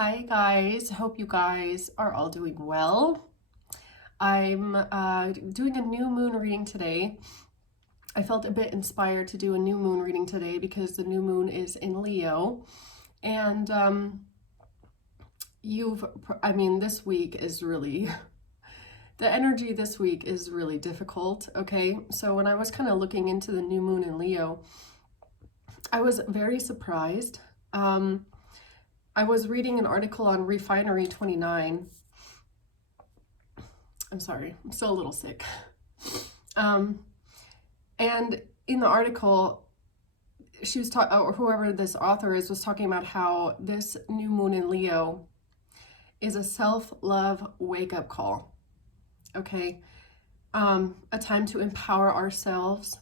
Hi guys, hope you guys are all doing well. I'm doing a new moon reading today. I felt a bit inspired to do a new moon reading today because the new moon is in Leo. And this week is really, the energy this week is really difficult, okay? So when I was kind of looking into the new moon in Leo, I was very surprised. I was reading an article on Refinery 29. I'm sorry, I'm still a little sick. And in the article, she was talking, or whoever this author is, was talking about how this new moon in Leo is a self-love wake-up call. Okay, a time to empower ourselves,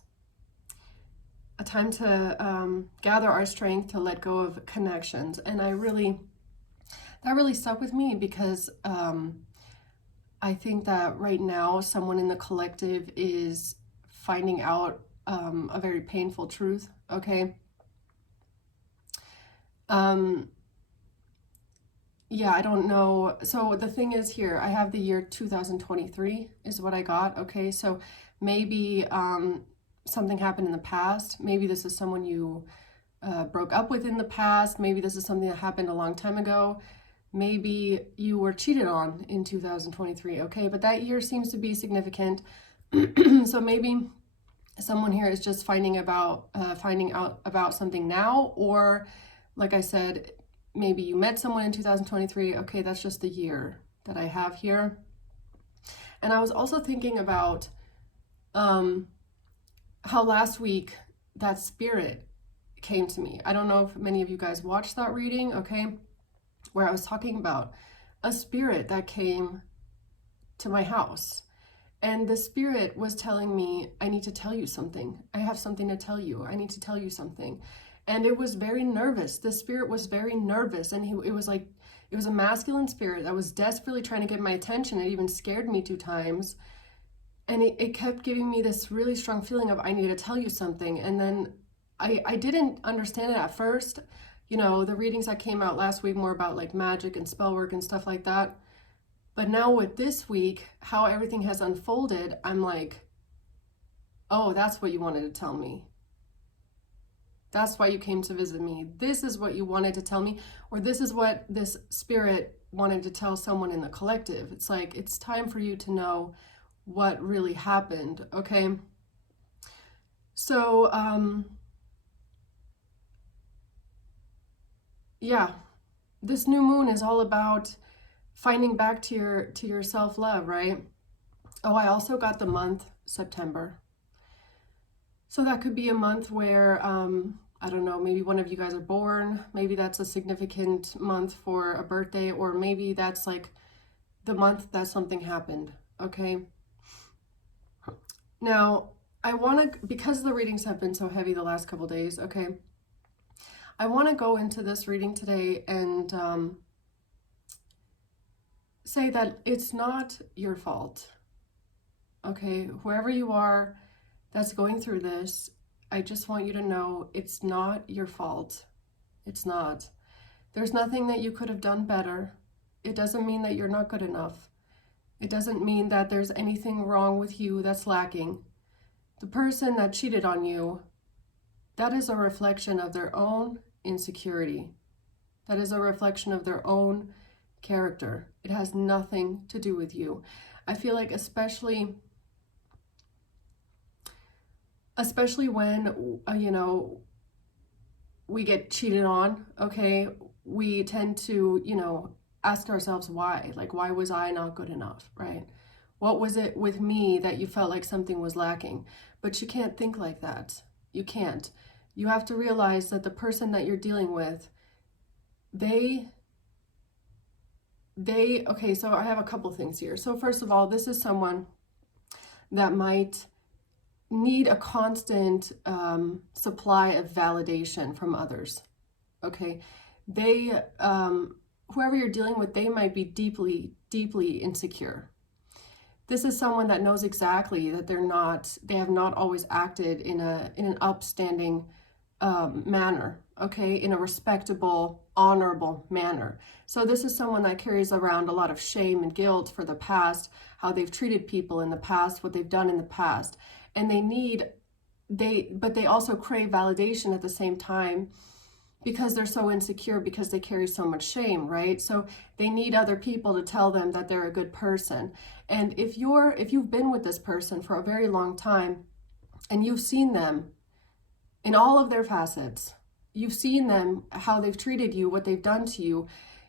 a time to gather our strength to let go of connections. And that really stuck with me because I think that right now someone in the collective is finding out a very painful truth, okay? Yeah, I don't know. So the thing is here, I have the year 2023 is what I got, okay? So maybe something happened in the past. Maybe this is someone you broke up with in the past. Maybe this is something that happened a long time ago. Maybe you were cheated on in 2023, okay? But that year seems to be significant. So maybe someone here is just finding out about something now, or like I said, maybe you met someone in 2023. Okay, that's just the year that I have here. And I was also thinking about how last week that spirit came to me. I don't know if many of you guys watched that reading, okay, where I was talking about a spirit that came to my house. And the spirit was telling me, I need to tell you something. I have something to tell you. I need to tell you something. And it was very nervous. The spirit was very nervous. And it was a masculine spirit that was desperately trying to get my attention. It even scared me 2 times. And it kept giving me this really strong feeling of, I need to tell you something. And then I didn't understand it at first. You know, the readings that came out last week more about like magic and spell work and stuff like that. But now with this week, how everything has unfolded, I'm like, oh, that's what you wanted to tell me. That's why you came to visit me. This is what you wanted to tell me, or this is what this spirit wanted to tell someone in the collective. It's like, it's time for you to know what really happened, okay? So, yeah, this new moon is all about finding back to your self-love, right? Oh, I also got the month September. So that could be a month where, I don't know, maybe one of you guys are born. Maybe that's a significant month for a birthday, or maybe that's like the month that something happened, okay? Now, because the readings have been so heavy the last couple days, okay, I want to go into this reading today and say that it's not your fault, okay? Whoever you are that's going through this, I just want you to know it's not your fault. It's not. There's nothing that you could have done better. It doesn't mean that you're not good enough. It doesn't mean that there's anything wrong with you that's lacking. The person that cheated on you, that is a reflection of their own insecurity. That is a reflection of their own character. It has nothing to do with you. I feel like especially when, we get cheated on, okay, we tend to, ask ourselves why. Like, why was I not good enough, right? What was it with me that you felt like something was lacking? But you can't think like that. You can't. You have to realize that the person that you're dealing with, okay, so I have a couple things here. So first of all, this is someone that might need a constant supply of validation from others, okay? Whoever you're dealing with, they might be deeply, deeply insecure. This is someone that knows exactly that they have not always acted in an upstanding manner, okay, in a respectable, honorable manner. So this is someone that carries around a lot of shame and guilt for the past, how they've treated people in the past, what they've done in the past. And but they also crave validation at the same time because they're so insecure, because they carry so much shame, right? So they need other people to tell them that they're a good person. And if you've been with this person for a very long time and you've seen them in all of their facets, you've seen them, how they've treated you, what they've done to you,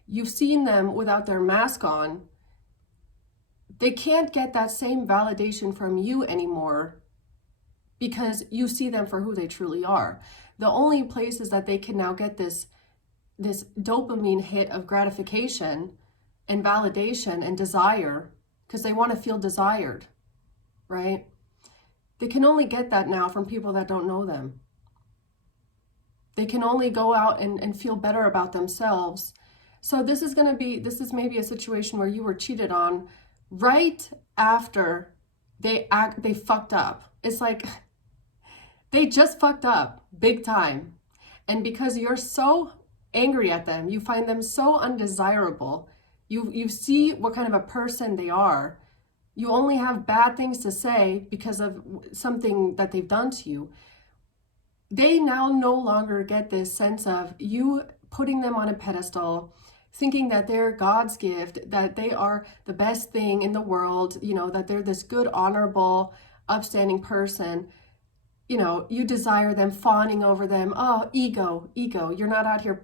you've seen them without their mask on, they can't get that same validation from you anymore because you see them for who they truly are. The only places that they can now get this dopamine hit of gratification and validation and desire, because they want to feel desired, right? They can only get that now from people that don't know them. They can only go out and feel better about themselves. So this is maybe a situation where you were cheated on right after they fucked up. It's like they just fucked up big time. And because you're so angry at them, you find them so undesirable, you see what kind of a person they are, you only have bad things to say because of something that they've done to you. They now no longer get this sense of you putting them on a pedestal, thinking that they're God's gift, that they are the best thing in the world, that they're this good, honorable, upstanding person. You desire them, fawning over them. Oh, ego. You're not out here,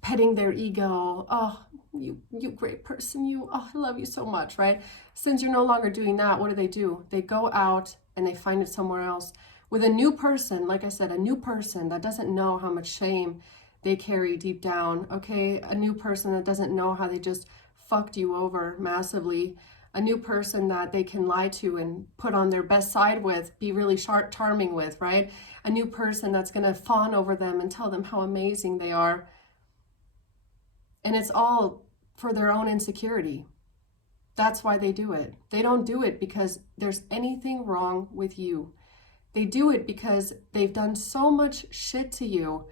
petting their ego. Oh, you great person. I love you so much, right? Since you're no longer doing that, what do? They go out and they find it somewhere else with a new person. Like I said, a new person that doesn't know how much shame they carry deep down. Okay, a new person that doesn't know how they just fucked you over massively. A new person that they can lie to and put on their best side with, be really charming with, right? A new person that's going to fawn over them and tell them how amazing they are. And it's all for their own insecurity. That's why they do it. They don't do it because there's anything wrong with you. They do it because they've done so much shit to you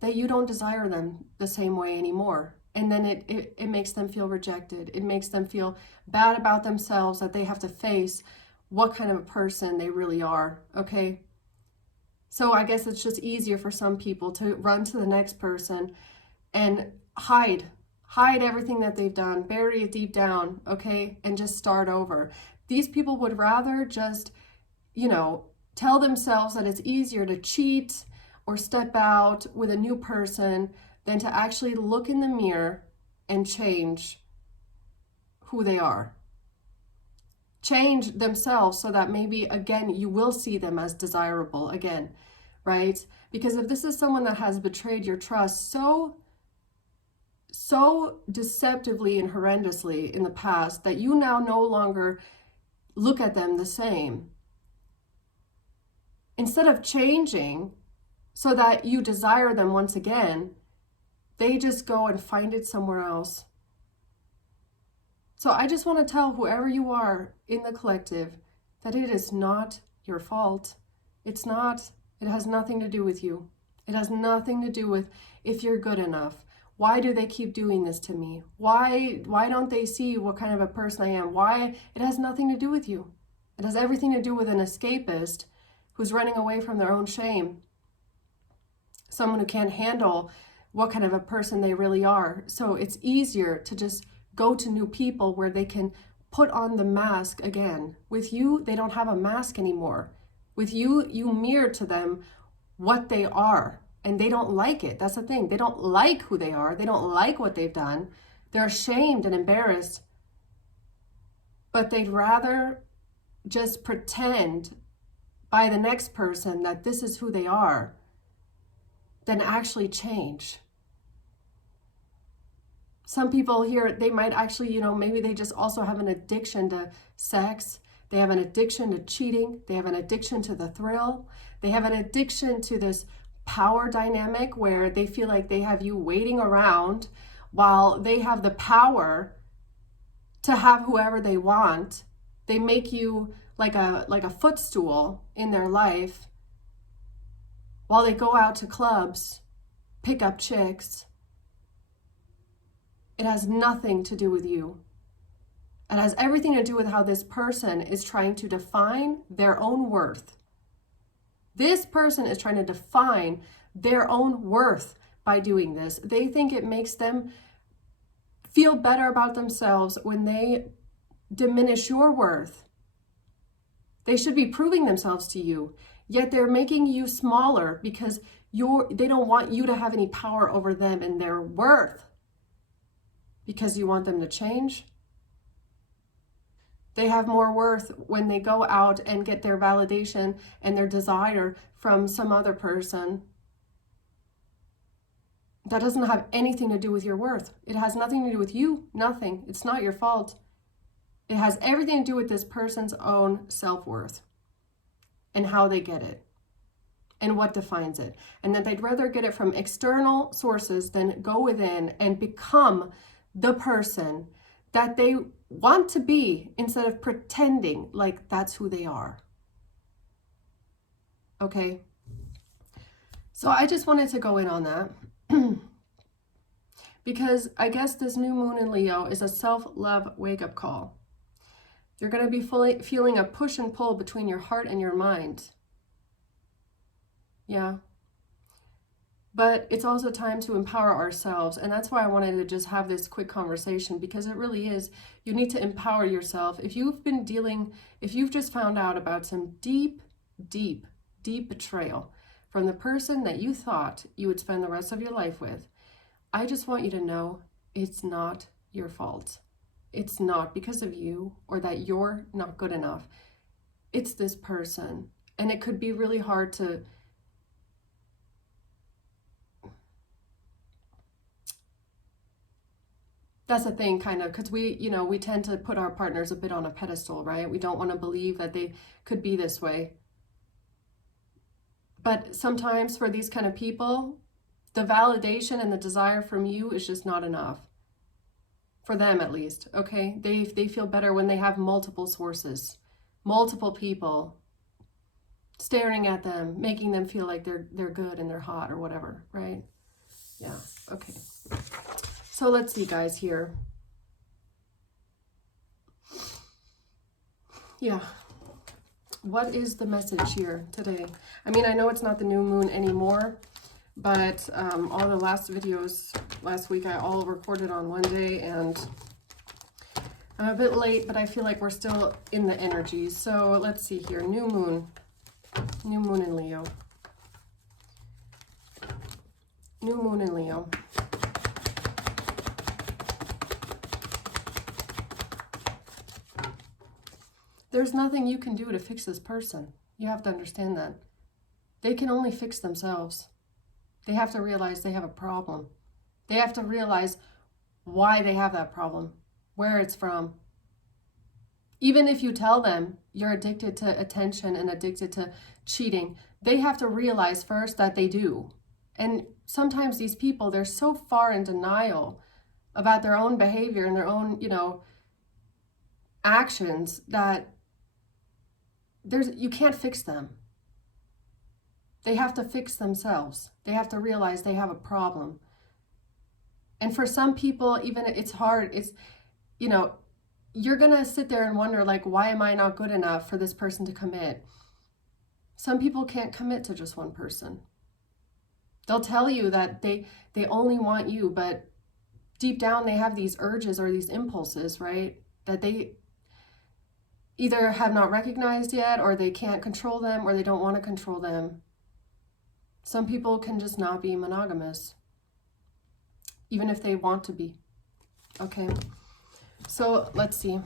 that you don't desire them the same way anymore. And then it makes them feel rejected. It makes them feel bad about themselves, that they have to face what kind of a person they really are, okay? So I guess it's just easier for some people to run to the next person and hide everything that they've done, bury it deep down, okay? And just start over. These people would rather just, tell themselves that it's easier to cheat or step out with a new person than to actually look in the mirror and change who they are. Change themselves so that maybe, again, you will see them as desirable again, right? Because if this is someone that has betrayed your trust so deceptively and horrendously in the past that you now no longer look at them the same, instead of changing so that you desire them once again, they just go and find it somewhere else. So I just want to tell whoever you are in the collective that it is not your fault. It's not. It has nothing to do with you. It has nothing to do with if you're good enough. Why do they keep doing this to me? Why don't they see what kind of a person I am? Why? It has nothing to do with you. It has everything to do with an escapist who's running away from their own shame. Someone who can't handle what kind of a person they really are. So it's easier to just go to new people where they can put on the mask again. With you, they don't have a mask anymore. With you, you mirror to them what they are, and they don't like it. That's the thing. They don't like who they are. They don't like what they've done. They're ashamed and embarrassed, but they'd rather just pretend by the next person that this is who they are than actually change. Some people here, they might actually, maybe they just also have an addiction to sex. They have an addiction to cheating. They have an addiction to the thrill. They have an addiction to this power dynamic where they feel like they have you waiting around while they have the power to have whoever they want. They make you like a footstool in their life. while they go out to clubs, pick up chicks. It has nothing to do with you. It has everything to do with how this person is trying to define their own worth. This person is trying to define their own worth by doing this. They think it makes them feel better about themselves when they diminish your worth. They should be proving themselves to you, yet they're making you smaller because they don't want you to have any power over them and their worth, because you want them to change. They have more worth when they go out and get their validation and their desire from some other person. That doesn't have anything to do with your worth. It has nothing to do with you, nothing. It's not your fault. It has everything to do with this person's own self-worth and how they get it and what defines it. And that they'd rather get it from external sources than go within and become the person that they want to be instead of pretending like that's who they are. Okay? So I just wanted to go in on that. Because I guess this new moon in Leo is a self-love wake-up call. You're going to be feeling a push and pull between your heart and your mind. Yeah. But it's also time to empower ourselves. And that's why I wanted to just have this quick conversation, because it really is. You need to empower yourself. If you've just found out about some deep, deep, deep betrayal from the person that you thought you would spend the rest of your life with, I just want you to know it's not your fault. It's not because of you or that you're not good enough. It's this person. And it could be really hard to that's the thing, kind of, because we tend to put our partners a bit on a pedestal, right? We don't want to believe that they could be this way. But sometimes for these kind of people, the validation and the desire from you is just not enough. For them, at least, okay? They feel better when they have multiple sources, multiple people staring at them, making them feel like they're good and they're hot or whatever, right? Yeah, okay. So let's see, guys, here. Yeah. What is the message here today? I mean, I know it's not the new moon anymore, but all the last videos last week, I all recorded on one day, and I'm a bit late, but I feel like we're still in the energy. So let's see here. New moon in Leo. New moon in Leo. There's nothing you can do to fix this person. You have to understand that. They can only fix themselves. They have to realize they have a problem. They have to realize why they have that problem, where it's from. Even if you tell them you're addicted to attention and addicted to cheating, they have to realize first that they do. And sometimes these people, they're so far in denial about their own behavior and their own, actions that you can't fix them. They have to fix themselves. They have to realize they have a problem. And for some people, even it's hard. It's, you're going to sit there and wonder, like, why am I not good enough for this person to commit? Some people can't commit to just one person. They'll tell you that they only want you, but deep down they have these urges or these impulses, right? That they either have not recognized yet, or they can't control them, or they don't want to control them. Some people can just not be monogamous, even if they want to be. Okay, so let's see.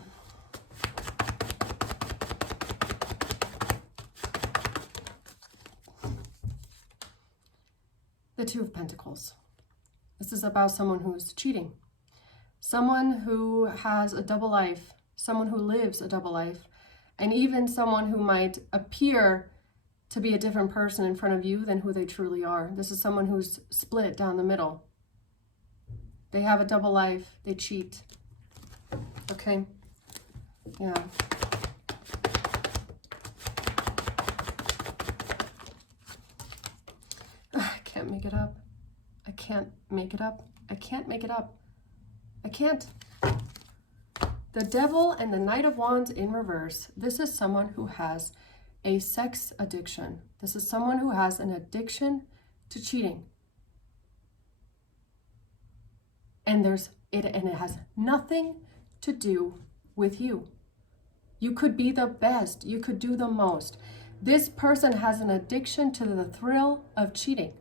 The Two of Pentacles. This is about someone who's cheating. Someone who has a double life. Someone who lives a double life. And even someone who might appear to be a different person in front of you than who they truly are. This is someone who's split down the middle. They have a double life. They cheat. Okay? Yeah. make it up. I can't make it up. I can't make it up. I can't. The Devil and the Knight of Wands in reverse. This is someone who has a sex addiction. This is someone who has an addiction to cheating. And it has nothing to do with you. You could be the best. You could do the most. This person has an addiction to the thrill of cheating.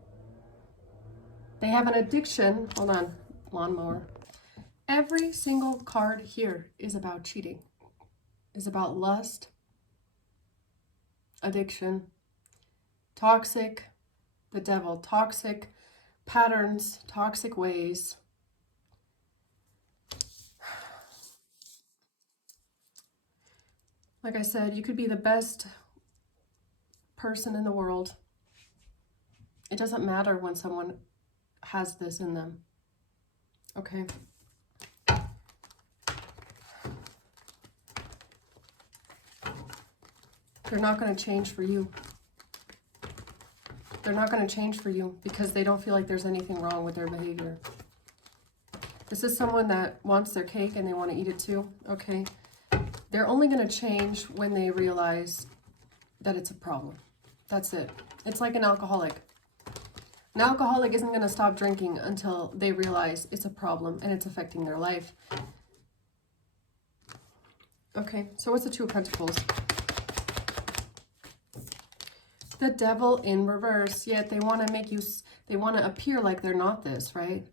They have an addiction. Hold on, lawnmower. Every single card here is about cheating, is about lust, addiction, toxic, the devil, toxic patterns, toxic ways. Like I said, you could be the best person in the world. It doesn't matter when someone has this in them. Okay. They're not going to change for you. They're not going to change for you because they don't feel like there's anything wrong with their behavior. This is someone that wants their cake and they want to eat it too. Okay. They're only going to change when they realize that it's a problem. That's it. It's like an alcoholic. An alcoholic isn't going to stop drinking until they realize it's a problem and it's affecting their life. Okay, so what's the Two of Pentacles? The Devil in reverse. Yet they want to make you, they want to appear like they're not this, right?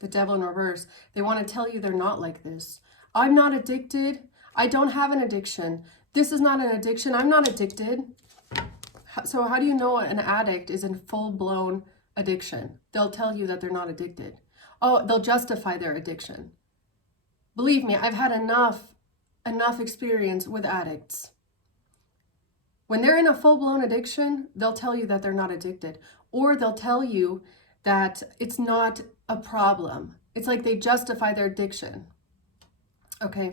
The Devil in reverse. They want to tell you they're not like this. I'm not addicted. I don't have an addiction. This is not an addiction. I'm not addicted. So how do you know an addict is in full-blown addiction? They'll tell you that they're not addicted. Oh, they'll justify their addiction. Believe me, I've had enough experience with addicts. When they're in a full-blown addiction, they'll tell you that they're not addicted. Or they'll tell you that it's not a problem. It's like they justify their addiction. Okay.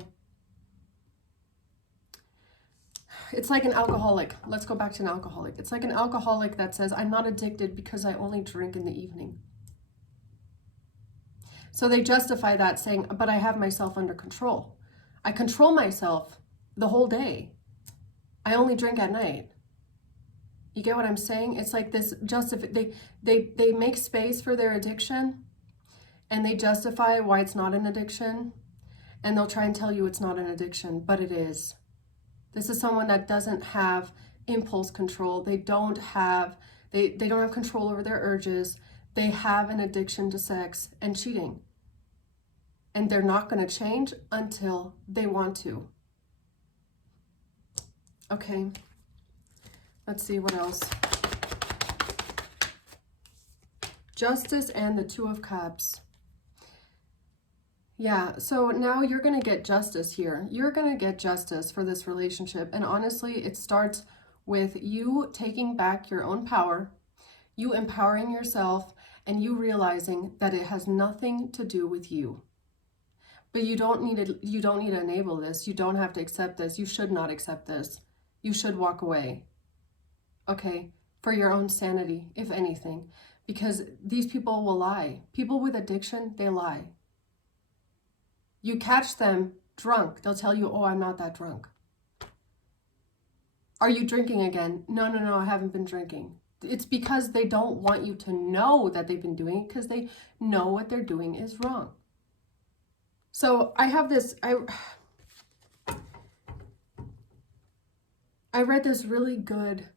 It's like an alcoholic. Let's go back to an alcoholic. It's like an alcoholic that says, I'm not addicted because I only drink in the evening. So they justify that saying, but I have myself under control. I control myself the whole day. I only drink at night. You get what I'm saying? It's like this they make space for their addiction and they justify why it's not an addiction. And they'll try and tell you it's not an addiction, but it is. This is someone that doesn't have impulse control. They don't have control over their urges. They have an addiction to sex and cheating. And they're not going to change until they want to. Okay. Let's see what else. Justice and the Two of Cups. Yeah, so now you're going to get justice here. You're going to get justice for this relationship. And honestly, it starts with you taking back your own power, you empowering yourself, and you realizing that it has nothing to do with you. But you don't need to enable this. You don't have to accept this. You should not accept this. You should walk away. Okay? For your own sanity, if anything. Because these people will lie. People with addiction, they lie. You catch them drunk, they'll tell you, oh, I'm not that drunk. Are you drinking again? No, I haven't been drinking. It's because they don't want you to know that they've been doing it because they know what they're doing is wrong. So I have this, I read this really good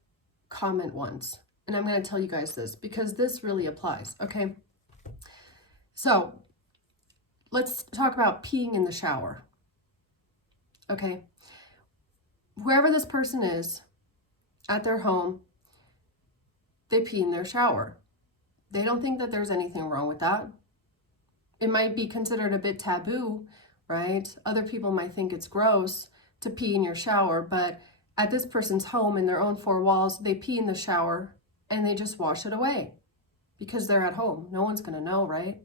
comment once, and I'm going to tell you guys this because this really applies, okay? So let's talk about peeing in the shower. Okay. Whoever this person is at their home, they pee in their shower. They don't think that there's anything wrong with that. It might be considered a bit taboo, right? Other people might think it's gross to pee in your shower, but at this person's home in their own four walls, they pee in the shower and they just wash it away because they're at home. No one's going to know, right?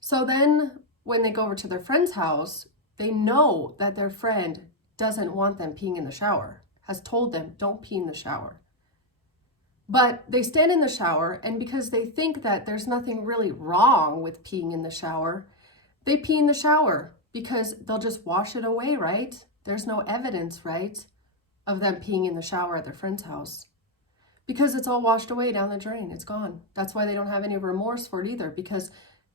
So then when they go over to their friend's house, they know that their friend doesn't want them peeing in the shower, has told them, don't pee in the shower. But they stand in the shower, and because they think that there's nothing really wrong with peeing in the shower, they pee in the shower because they'll just wash it away, right? There's no evidence, right, of them peeing in the shower at their friend's house because it's all washed away down the drain. It's gone. That's why they don't have any remorse for it either, because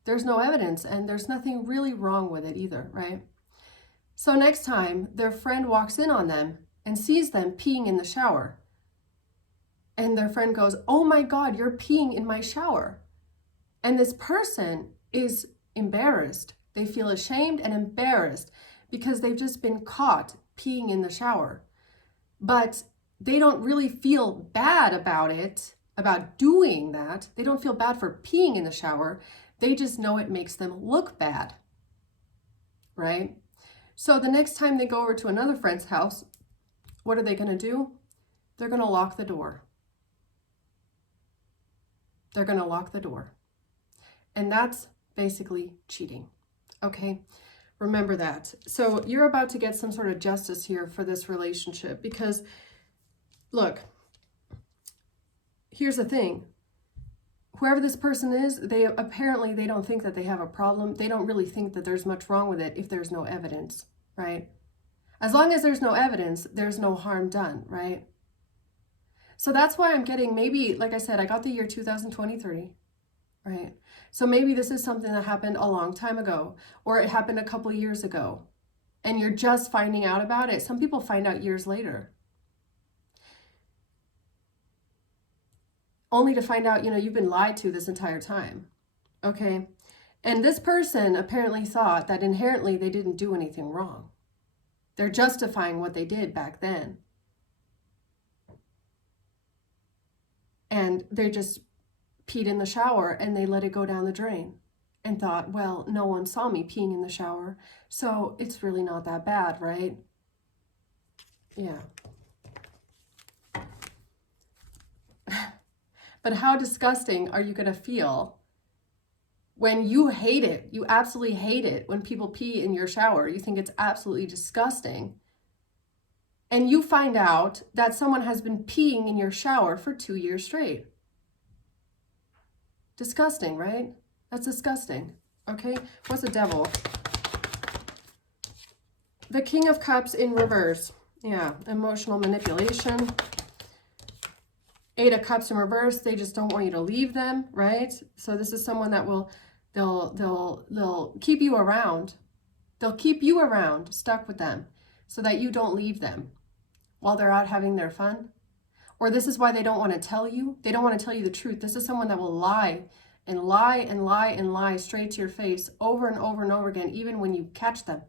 there's no evidence and there's nothing really wrong with it either, right? So next time their friend walks in on them and sees them peeing in the shower, and their friend goes, "Oh my God, you're peeing in my shower." And this person is embarrassed. They feel ashamed and embarrassed because they've just been caught peeing in the shower. But they don't really feel bad about it, about doing that. They don't feel bad for peeing in the shower. They just know it makes them look bad, right? So the next time they go over to another friend's house, what are they going to do? They're going to lock the door. They're going to lock the door. And that's basically cheating. Okay? Remember that. So you're about to get some sort of justice here for this relationship because, look, here's the thing. Whoever this person is, they don't think that they have a problem. They don't really think that there's much wrong with it if there's no evidence, right? As long as there's no evidence, there's no harm done, right? So that's why I'm getting, maybe, like I said, I got the year 2023, right? So maybe this is something that happened a long time ago, or it happened a couple years ago, and you're just finding out about it. Some people find out years later, only to find out, you've been lied to this entire time, okay? And this person apparently thought that inherently they didn't do anything wrong. They're justifying what they did back then. And they just peed in the shower and they let it go down the drain and thought, well, no one saw me peeing in the shower, so it's really not that bad, right? Yeah. But how disgusting are you going to feel when you hate it? You absolutely hate it when people pee in your shower. You think it's absolutely disgusting. And you find out that someone has been peeing in your shower for 2 years straight. Disgusting, right? That's disgusting. Okay? What's the devil? The King of Cups in reverse. Yeah, emotional manipulation. 8 of Cups in reverse. They just don't want you to leave them, right? So this is someone that they'll keep you around. They'll keep you around, stuck with them, so that you don't leave them while they're out having their fun. Or this is why they don't want to tell you. They don't want to tell you the truth. This is someone that will lie and lie and lie and lie straight to your face over and over and over again, even when you catch them,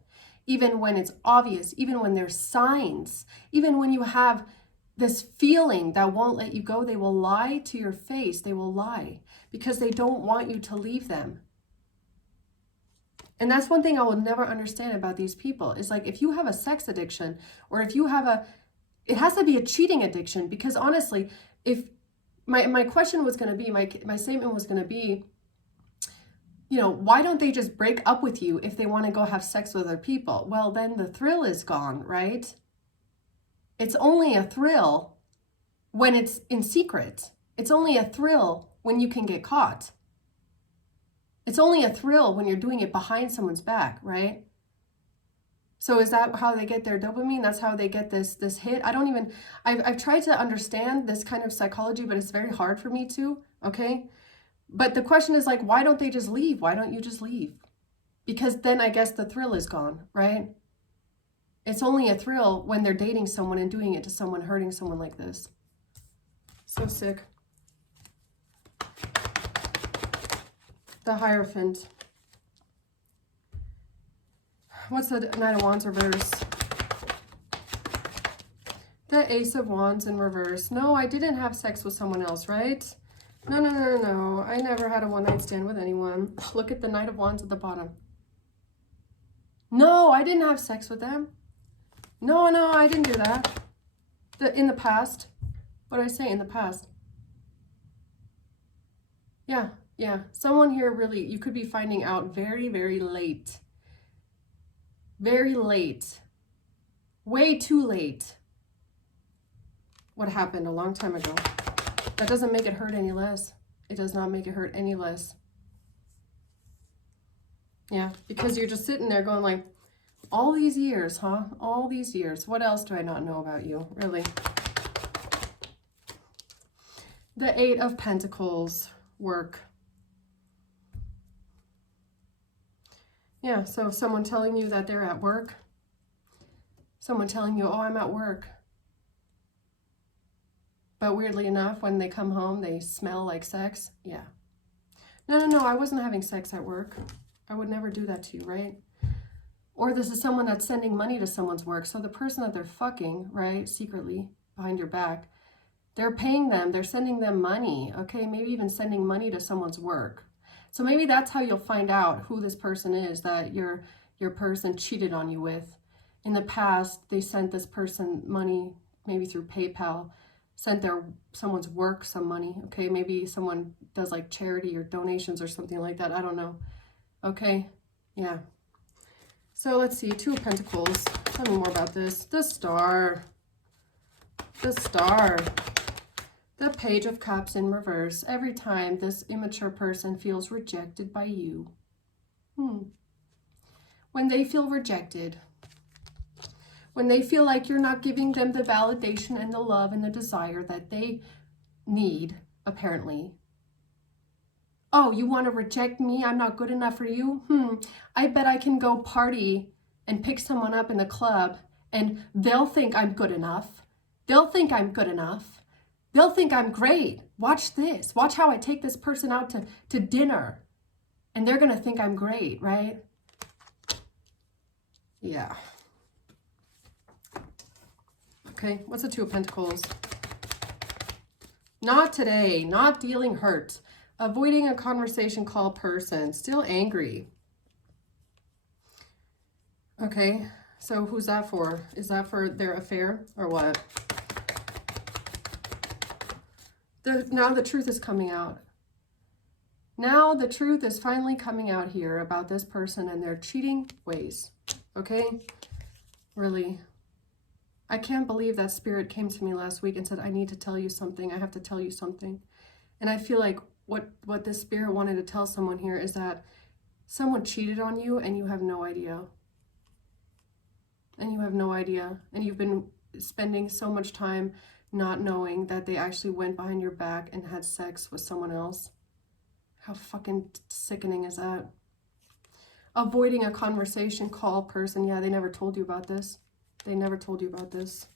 even when it's obvious, even when there's signs, even when you have this feeling that won't let you go. They will lie to your face. They will lie because they don't want you to leave them. And that's one thing I will never understand about these people is, like, if you have a sex addiction, or if you have it has to be a cheating addiction, because honestly, if my question was going to be, my statement was going to be, why don't they just break up with you if they want to go have sex with other people? Well, then the thrill is gone, right? It's only a thrill when it's in secret. It's only a thrill when you can get caught. It's only a thrill when you're doing it behind someone's back, right? So is that how they get their dopamine? That's how they get this hit? I've tried to understand this kind of psychology, but it's very hard for me to, okay? But the question is, like, why don't they just leave? Why don't you just leave? Because then I guess the thrill is gone, right? It's only a thrill when they're dating someone and doing it to someone, hurting someone like this. So sick. The Hierophant. What's the Knight of Wands reverse? The Ace of Wands in reverse. No, I didn't have sex with someone else, right? No. I never had a one-night stand with anyone. Look at the Knight of Wands at the bottom. No, I didn't have sex with them. No, I didn't do that. In the past. What did I say? In the past. Yeah. Someone here really, you could be finding out very, very late. Very late. Way too late. What happened a long time ago. That doesn't make it hurt any less. It does not make it hurt any less. Yeah, because you're just sitting there going like, all these years, huh? All these years. What else do I not know about you? Really? The Eight of Pentacles. Work. Yeah, so someone telling you that they're at work. Someone telling you, oh, I'm at work. But weirdly enough, when they come home, they smell like sex. Yeah. No, I wasn't having sex at work. I would never do that to you, right? Or this is someone that's sending money to someone's work. So the person that they're fucking, right, secretly, behind your back, they're paying them, they're sending them money, okay? Maybe even sending money to someone's work. So maybe that's how you'll find out who this person is that your person cheated on you with. In the past, they sent this person money, maybe through PayPal, sent someone's work some money, okay? Maybe someone does like charity or donations or something like that. I don't know. Okay, yeah. So let's see, Two of Pentacles. Tell me more about this. The Star. The Star. The Page of Cups in reverse. Every time this immature person feels rejected by you. When they feel rejected, when they feel like you're not giving them the validation and the love and the desire that they need, apparently. Oh, you want to reject me? I'm not good enough for you? I bet I can go party and pick someone up in the club and they'll think I'm good enough. They'll think I'm good enough. They'll think I'm great. Watch this. Watch how I take this person out to dinner. And they're going to think I'm great, right? Yeah. Okay, what's the Two of Pentacles? Not today. Not dealing hurt. Avoiding a conversation call person. Still angry. Okay, so who's that for? Is that for their affair or what? Now the truth is coming out. Now the truth is finally coming out here about this person and their cheating ways. Okay? Really. I can't believe that Spirit came to me last week and said, I need to tell you something. I have to tell you something. And I feel like what this Spirit wanted to tell someone here is that someone cheated on you and you have no idea. And you have no idea. And you've been spending so much time not knowing that they actually went behind your back and had sex with someone else. How fucking sickening is that? Avoiding a conversation call person. Yeah, they never told you about this. They never told you about this.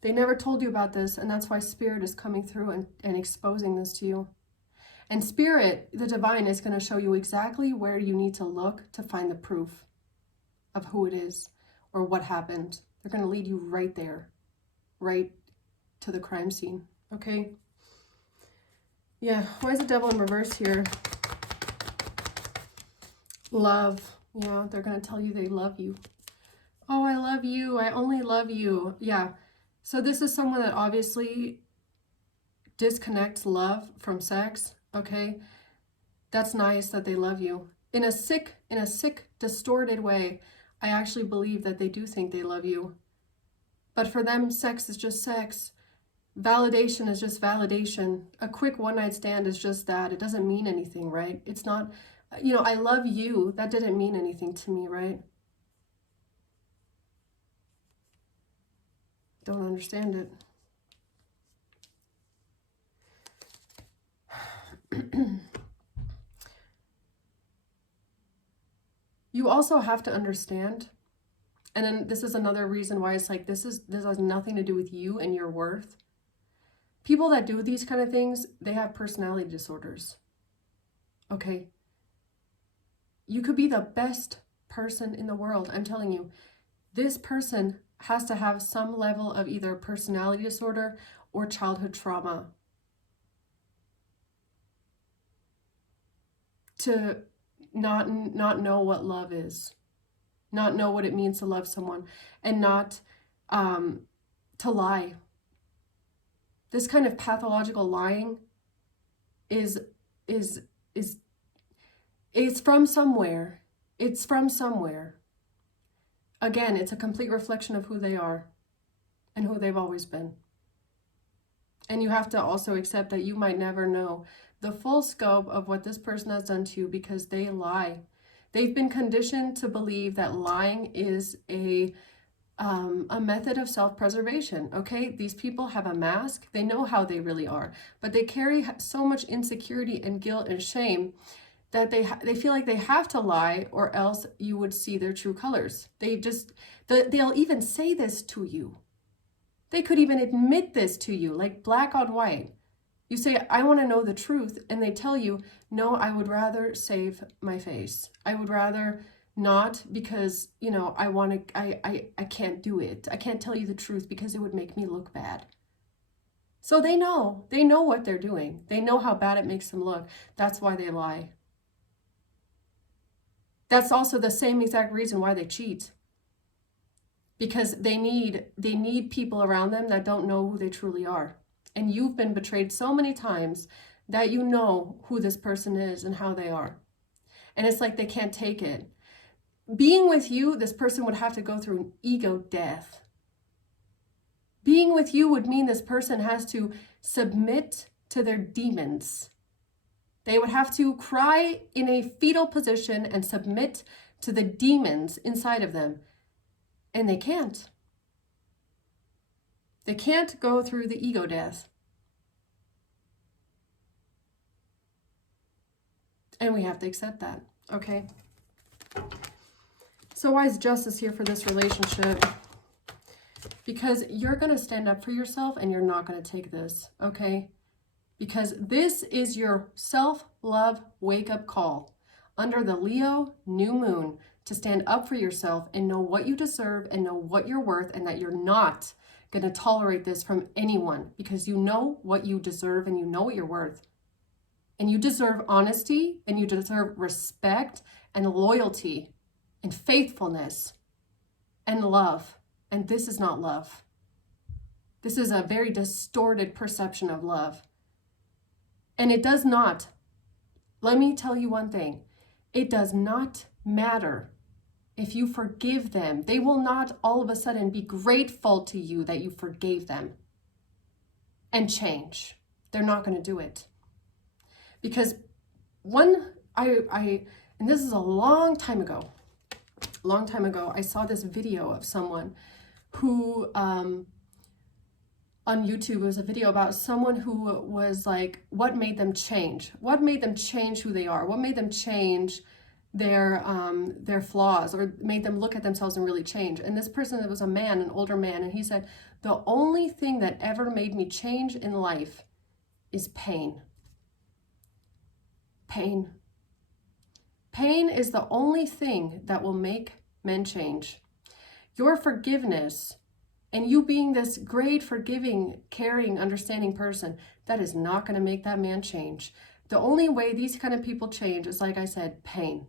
They never told you about this, and that's why Spirit is coming through and exposing this to you. And Spirit, the Divine, is going to show you exactly where you need to look to find the proof of who it is or what happened. They're going to lead you right there, right to the crime scene, okay? Yeah, why is the Devil in reverse here? Love. Yeah, they're going to tell you they love you. Oh, I love you. I only love you. Yeah. So this is someone that obviously disconnects love from sex, okay? That's nice that they love you. In a sick, distorted way, I actually believe that they do think they love you. But for them, sex is just sex. Validation is just validation. A quick one-night stand is just that. It doesn't mean anything, right? It's not, you know, I love you. That didn't mean anything to me, right? Don't understand it. You also have to understand, and then this is another reason why it's like this has nothing to do with you and your worth. People that do these kind of things, they have personality disorders. Okay? You could be the best person in the world. I'm telling you, this person has to have some level of either personality disorder or childhood trauma to not know what love is, not know what it means to love someone, and not to lie. This kind of pathological lying is from somewhere. It's from somewhere. Again, it's a complete reflection of who they are and who they've always been. And you have to also accept that you might never know the full scope of what this person has done to you because they lie. They've been conditioned to believe that lying is a method of self-preservation. Okay, these people have a mask. They know how they really are, but they carry so much insecurity and guilt and shame that they feel like they have to lie, or else you would see their true colors. They'll even say this to you. They could even admit this to you, like black on white. You say, I want to know the truth, and they tell you, no, I would rather save my face. I would rather not, because, you know, I can't do it. I can't tell you the truth because it would make me look bad. So they know what they're doing. They know how bad it makes them look. That's why they lie. That's also the same exact reason why they cheat. Because they need people around them that don't know who they truly are. And you've been betrayed so many times that you know who this person is and how they are. And it's like they can't take it. Being with you, this person would have to go through an ego death. Being with you would mean this person has to submit to their demons. They would have to cry in a fetal position and submit to the demons inside of them. And they can't. They can't go through the ego death. And we have to accept that, okay? So why is justice here for this relationship? Because you're going to stand up for yourself and you're not going to take this, okay? Because this is your self-love wake-up call under the Leo new moon to stand up for yourself and know what you deserve and know what you're worth, and that you're not going to tolerate this from anyone, because you know what you deserve and you know what you're worth. And you deserve honesty, and you deserve respect and loyalty and faithfulness and love. And this is not love. This is a very distorted perception of love. And it does not, let me tell you one thing, it does not matter if you forgive them. They will not all of a sudden be grateful to you that you forgave them and change. They're not going to do it. Because and this is a long time ago, I saw this video of someone who, on YouTube, it was a video about someone who was like, what made them change? What made them change who they are? What made them change their flaws, or made them look at themselves and really change? And this person, it was a man, an older man, and he said, the only thing that ever made me change in life is pain. Pain. Pain is the only thing that will make men change. Your forgiveness and you being this great, forgiving, caring, understanding person, that is not going to make that man change. The only way these kind of people change is, like I said, pain.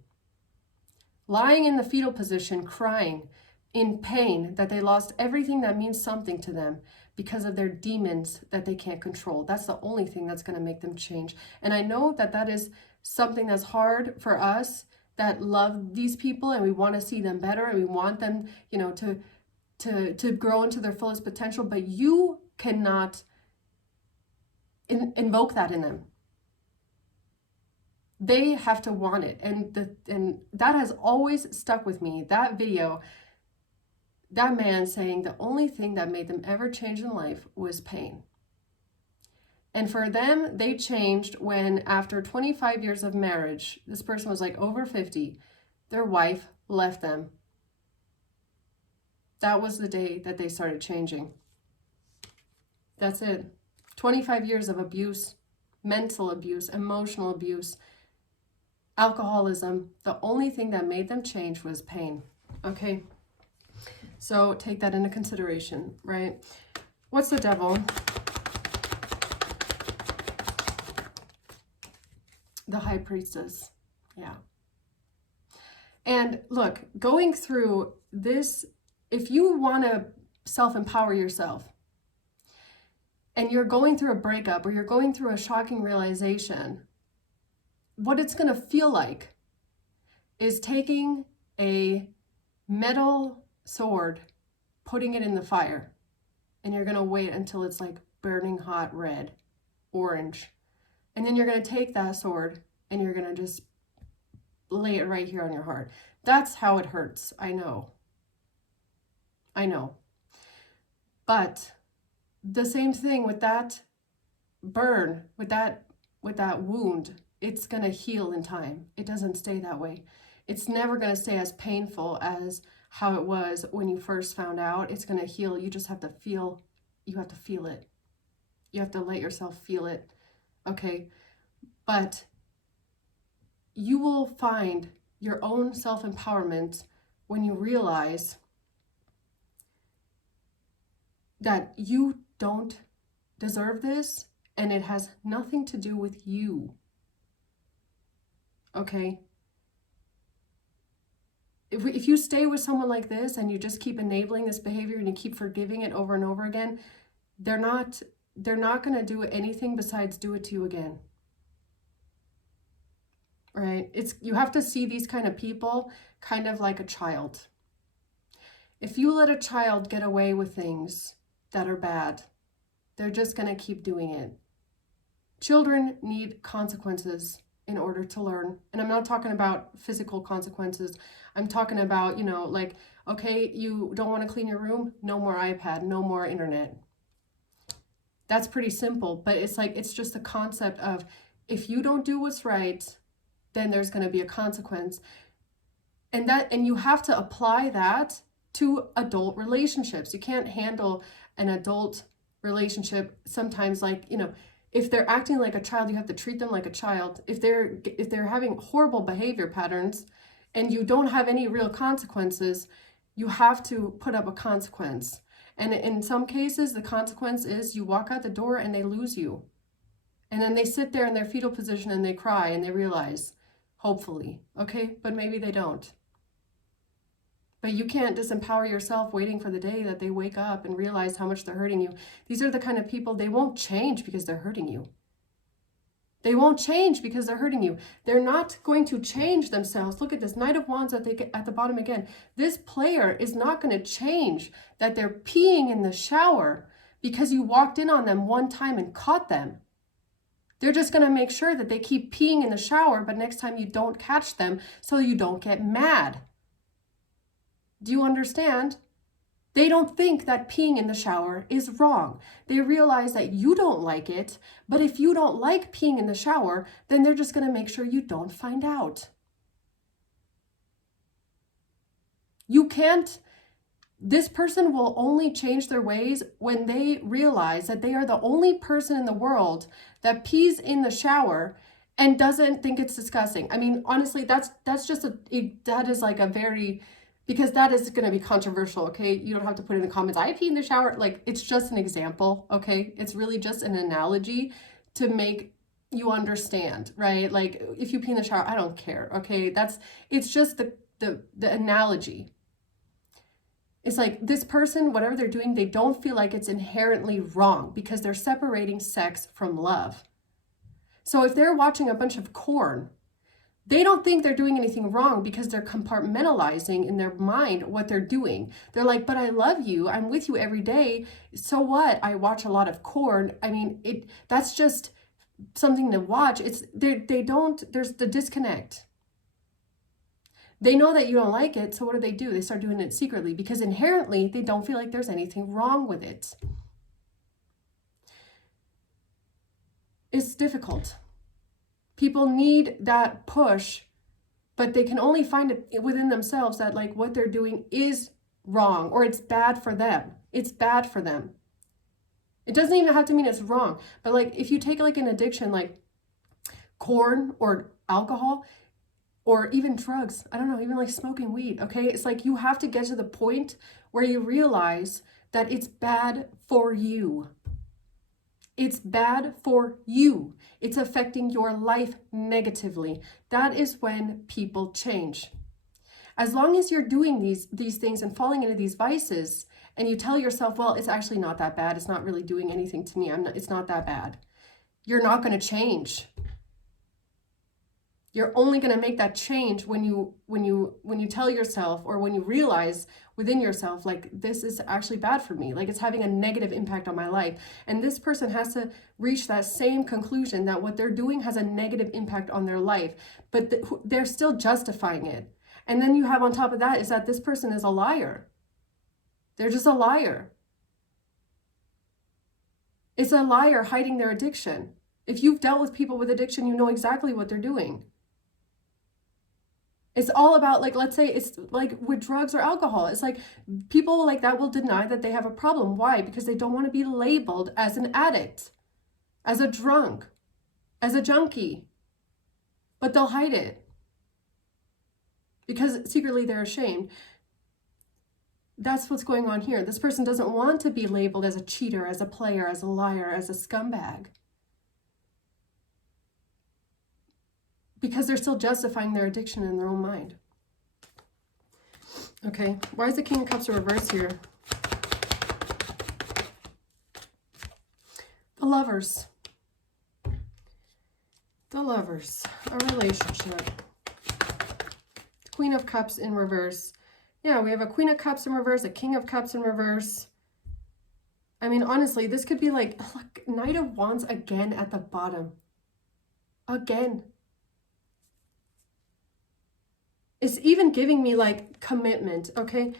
Lying in the fetal position, crying in pain that they lost everything that means something to them because of their demons that they can't control. That's the only thing that's going to make them change. And I know that that is something that's hard for us that love these people and we want to see them better and we want them, you know, to grow into their fullest potential, but you cannot invoke that in them. They have to want it. And that has always stuck with me. That video, that man saying the only thing that made them ever change in life was pain. And for them, they changed when, after 25 years of marriage, this person was like over 50, their wife left them. That was the day that they started changing. That's it. 25 years of abuse, mental abuse, emotional abuse, alcoholism. The only thing that made them change was pain. Okay? So take that into consideration, right? What's the devil? The high priestess. Yeah. And look, going through this, if you want to self-empower yourself and you're going through a breakup or you're going through a shocking realization, what it's going to feel like is taking a metal sword, putting it in the fire, and you're going to wait until it's like burning hot red, orange. And then you're going to take that sword and you're going to just lay it right here on your heart. That's how it hurts. I know. But the same thing with that burn, with that wound, it's going to heal in time. It doesn't stay that way. It's never going to stay as painful as how it was when you first found out. It's going to heal. You just have to feel, you have to feel it. You have to let yourself feel it. Okay. But you will find your own self-empowerment when you realize that you don't deserve this and it has nothing to do with you. Okay? If you stay with someone like this and you just keep enabling this behavior and you keep forgiving it over and over again, they're not going to do anything besides do it to you again. Right? You have to see these kind of people kind of like a child. If you let a child get away with things that are bad, they're just going to keep doing it. Children need consequences in order to learn. And I'm not talking about physical consequences. I'm talking about, like, okay, you don't want to clean your room? No more iPad, no more internet. That's pretty simple, but it's just a concept of if you don't do what's right, then there's going to be a consequence. And you have to apply that to adult relationships. You can't handle an adult relationship sometimes if they're acting like a child, you have to treat them like a child. If they're having horrible behavior patterns and you don't have any real consequences, you have to put up a consequence. And in some cases, the consequence is you walk out the door and they lose you. And then they sit there in their fetal position and they cry and they realize, hopefully, okay? But maybe they don't. But you can't disempower yourself waiting for the day that they wake up and realize how much they're hurting you. These are the kind of people, they won't change because they're hurting you. They won't change because they're hurting you. They're not going to change themselves. Look at this Knight of Wands at the bottom again. This player is not going to change that they're peeing in the shower because you walked in on them one time and caught them. They're just going to make sure that they keep peeing in the shower, but next time you don't catch them so you don't get mad. Do you understand? They don't think that peeing in the shower is wrong. They realize that you don't like it, but if you don't like peeing in the shower, then they're just going to make sure you don't find out. This person will only change their ways when they realize that they are the only person in the world that pees in the shower and doesn't think it's disgusting. I mean, honestly, that is like a very... because that is going to be controversial, okay? You don't have to put in the comments, I pee in the shower. Like, it's just an example, okay? It's really just an analogy to make you understand, right? Like, if you pee in the shower, I don't care, okay? It's just the analogy. It's like this person, whatever they're doing, they don't feel like it's inherently wrong because they're separating sex from love. So if they're watching a bunch of porn, they don't think they're doing anything wrong because they're compartmentalizing in their mind what they're doing. They're like, but I love you. I'm with you every day. So what? I watch a lot of porn. I mean, that's just something to watch. There's the disconnect. They know that you don't like it. So what do? They start doing it secretly because inherently they don't feel like there's anything wrong with it. It's difficult. People need that push, but they can only find it within themselves that like what they're doing is wrong or it's bad for them. It's bad for them. It doesn't even have to mean it's wrong, but like if you take like an addiction like corn or alcohol or even drugs, I don't know, even like smoking weed, okay? It's like you have to get to the point where you realize that it's bad for you. It's bad for you. It's affecting your life negatively. That is when people change. As long as you're doing these things and falling into these vices and you tell yourself, well, it's actually not that bad. It's not really doing anything to me. It's not that bad. You're not going to change. You're only going to make that change when you tell yourself, or when you realize within yourself, like, this is actually bad for me. Like, it's having a negative impact on my life. And this person has to reach that same conclusion, that what they're doing has a negative impact on their life, but they're still justifying it. And then you have on top of that is that this person is a liar. They're just a liar. It's a liar hiding their addiction. If you've dealt with people with addiction, you know exactly what they're doing. It's all about, like, let's say it's like with drugs or alcohol. It's like people like that will deny that they have a problem. Why? Because they don't want to be labeled as an addict, as a drunk, as a junkie. But they'll hide it because secretly they're ashamed. That's what's going on here. This person doesn't want to be labeled as a cheater, as a player, as a liar, as a scumbag, because they're still justifying their addiction in their own mind. Okay, why is the King of Cups in reverse here? The Lovers. The Lovers, a relationship. Queen of Cups in reverse. Yeah, we have a Queen of Cups in reverse, a King of Cups in reverse. I mean, honestly, this could be like, look, Knight of Wands again at the bottom. Again. It's even giving me like commitment, okay?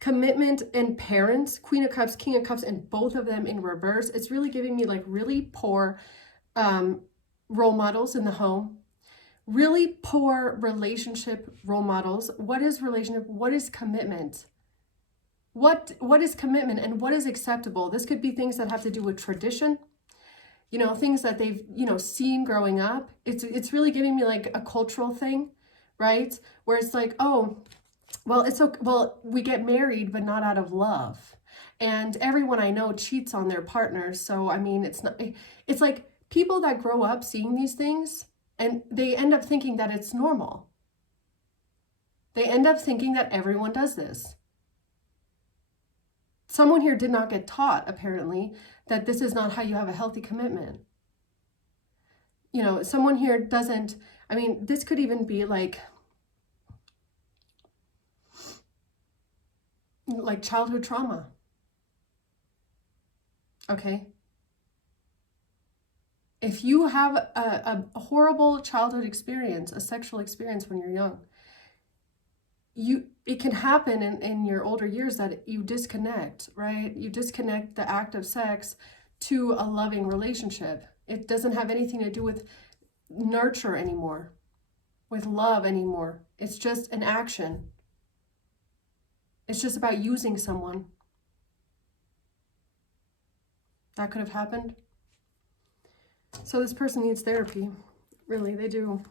Commitment and parents, Queen of Cups, King of Cups, and both of them in reverse. It's really giving me like really poor role models in the home. Really poor relationship role models. What is relationship? What is commitment? What is commitment and what is acceptable? This could be things that have to do with tradition, you know, things that they've, you know, seen growing up. It's really giving me like a cultural thing, right? Where it's like, oh, well, it's okay. Well, we get married, but not out of love. And everyone I know cheats on their partners. So, I mean, it's like people that grow up seeing these things, and they end up thinking that it's normal. They end up thinking that everyone does this. Someone here did not get taught, apparently, that this is not how you have a healthy commitment. You know, someone here doesn't, I mean, this could even be like childhood trauma. Okay? If you have a horrible childhood experience, a sexual experience when you're young, it can happen in your older years that you disconnect, right? You disconnect the act of sex to a loving relationship. It doesn't have anything to do with nurture anymore, with love anymore. It's just an action. It's just about using someone. That could have happened. So this person needs therapy. Really, they do.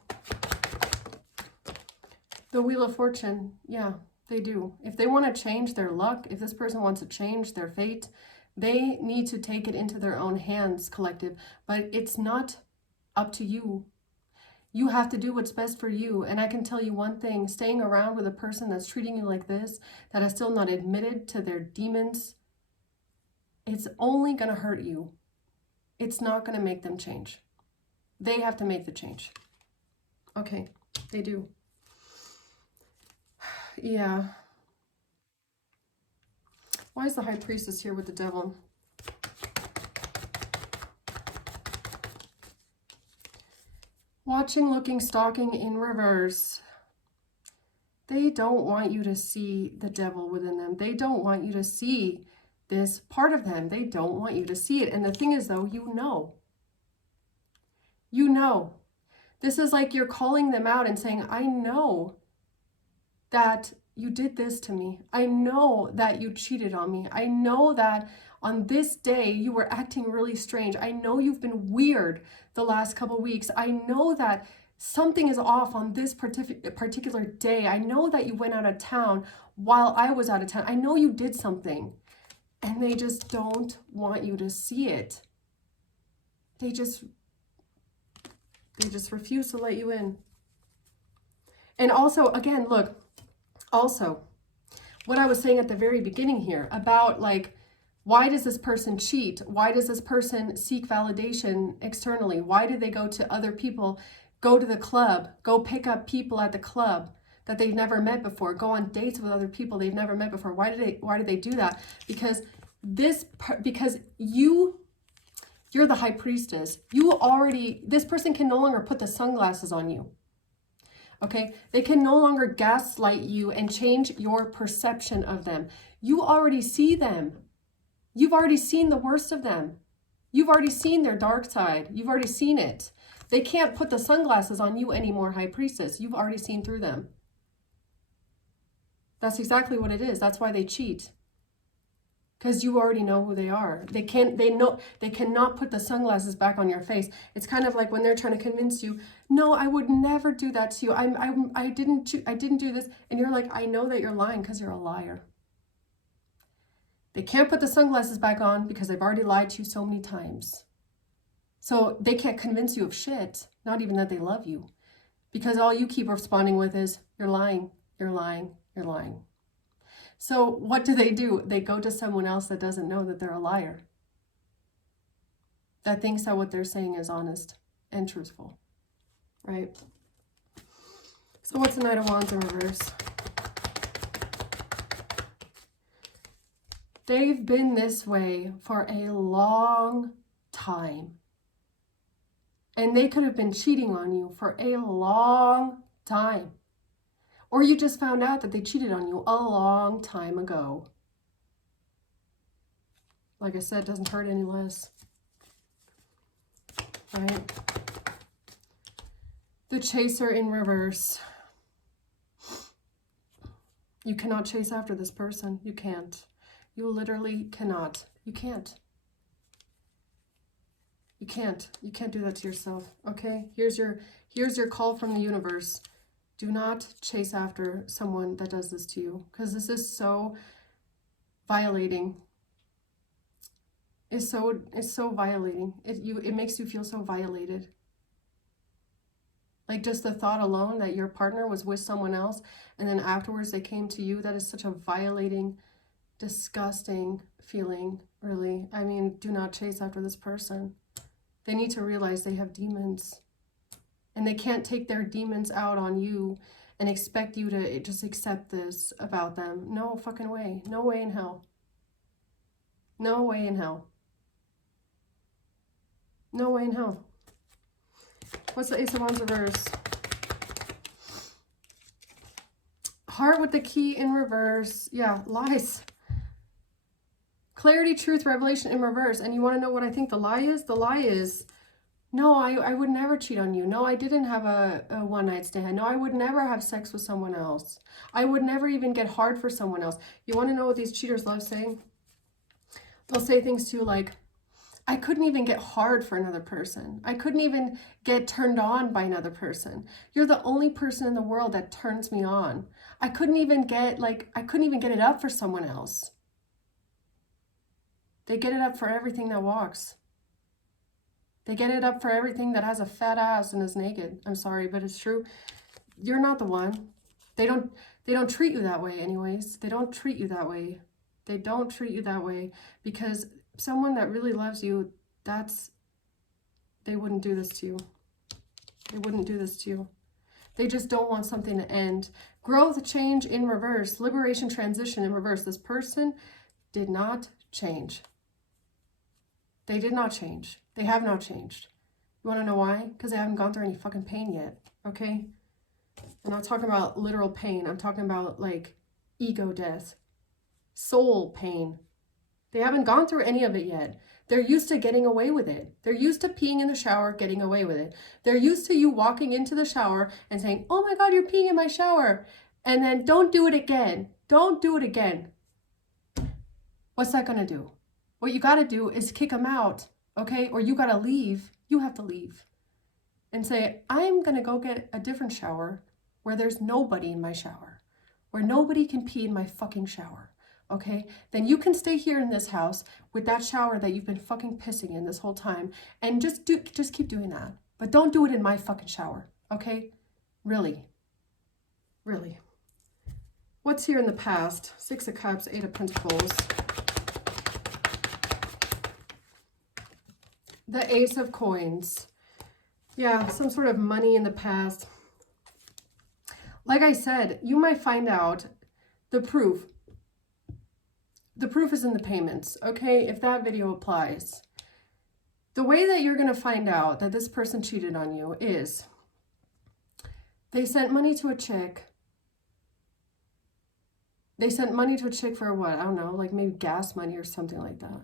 The Wheel of Fortune, yeah, they do. If they want to change their luck, if this person wants to change their fate, they need to take it into their own hands, collective. But it's not up to you. You have to do what's best for you. And I can tell you one thing, staying around with a person that's treating you like this, that is still not admitted to their demons, it's only going to hurt you. It's not going to make them change. They have to make the change. Okay, they do. Yeah. Why is the High Priestess here with the Devil? Watching, looking, stalking in reverse. They don't want you to see the devil within them. They don't want you to see this part of them. They don't want you to see it. And the thing is, though, you know. You know. This is like you're calling them out and saying, I know that you did this to me. I know that you cheated on me. I know that on this day you were acting really strange. I know you've been weird the last couple weeks. I know that something is off on this particular day. I know that you went out of town while I was out of town. I know you did something. And they just don't want you to see it. They just refuse to let you in. And also, again, look, also, what I was saying at the very beginning here about like, why does this person cheat? Why does this person seek validation externally? Why do they go to other people, go to the club, go pick up people at the club that they've never met before, go on dates with other people they've never met before. Why do they do that? Because you're the high priestess. This person can no longer put the sunglasses on you. Okay? They can no longer gaslight you and change your perception of them. You already see them. You've already seen the worst of them. You've already seen their dark side. You've already seen it. They can't put the sunglasses on you anymore, high priestess. You've already seen through them. That's exactly what it is. That's why they cheat. Because you already know who they are. They cannot put the sunglasses back on your face. It's kind of like when they're trying to convince you, no, I would never do that to you. I didn't do this. And you're like, I know that you're lying because you're a liar. They can't put the sunglasses back on because they've already lied to you so many times. So they can't convince you of shit, not even that they love you. Because all you keep responding with is, you're lying, you're lying, you're lying. So what do? They go to someone else that doesn't know that they're a liar. That thinks that what they're saying is honest and truthful, right? So what's the Knight of Wands in reverse? They've been this way for a long time. And they could have been cheating on you for a long time. Or you just found out that they cheated on you a long time ago. Like I said, it doesn't hurt any less. Right? The Chaser in reverse. You cannot chase after this person. You can't. You literally cannot. You can't. You can't. You can't do that to yourself. Okay? Here's your call from the universe. Do not chase after someone that does this to you, because this is so violating. It's so violating. It makes you feel so violated. Like just the thought alone that your partner was with someone else and then afterwards they came to you, that is such a violating, disgusting feeling, really. I mean, do not chase after this person. They need to realize they have demons. And they can't take their demons out on you and expect you to just accept this about them. No fucking way. No way in hell. No way in hell. No way in hell. What's the Ace of Wands reverse? Heart with the key in reverse. Yeah, lies. Clarity, truth, revelation in reverse. And you want to know what I think the lie is? The lie is, no, I would never cheat on you. No, I didn't have a one-night stand. No, I would never have sex with someone else. I would never even get hard for someone else. You want to know what these cheaters love saying? They'll say things too like, I couldn't even get hard for another person. I couldn't even get turned on by another person. You're the only person in the world that turns me on. I couldn't even get it up for someone else. They get it up for everything that walks. They get it up for everything that has a fat ass and is naked. I'm sorry, but it's true. You're not the one. They don't treat you that way anyways. They don't treat you that way. They don't treat you that way because someone that really loves you, they wouldn't do this to you. They wouldn't do this to you. They just don't want something to end. Growth, change in reverse. Liberation, transition in reverse. This person did not change. They did not change. They have not changed. You want to know why? Because they haven't gone through any fucking pain yet, okay? I'm not talking about literal pain. I'm talking about, like, ego death, soul pain. They haven't gone through any of it yet. They're used to getting away with it. They're used to peeing in the shower, getting away with it. They're used to you walking into the shower and saying, oh my God, you're peeing in my shower. And then don't do it again. Don't do it again. What's that going to do? What you got to do is kick them out, okay? Or you got to leave. You have to leave and say, I'm going to go get a different shower where there's nobody in my shower, where nobody can pee in my fucking shower, okay? Then you can stay here in this house with that shower that you've been fucking pissing in this whole time and just keep doing that. But don't do it in my fucking shower, okay? Really. Really. What's here in the past? Six of Cups, Eight of Pentacles. The Ace of Coins. Yeah, some sort of money in the past. Like I said, you might find out the proof. The proof is in the payments, okay? If that video applies. The way that you're going to find out that this person cheated on you is they sent money to a chick. They sent money to a chick for what? I don't know, like maybe gas money or something like that.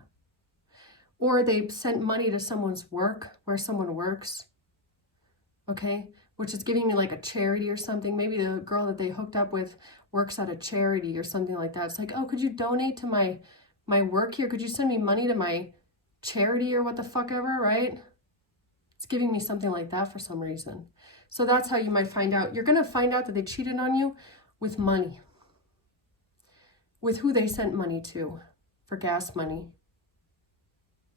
Or they sent money to someone's work, where someone works, okay? Which is giving me like a charity or something. Maybe the girl that they hooked up with works at a charity or something like that. It's like, oh, could you donate to my work here? Could you send me money to my charity or what the fuck ever, right? It's giving me something like that for some reason. So that's how you might find out. You're going to find out that they cheated on you with money. With who they sent money to for gas money,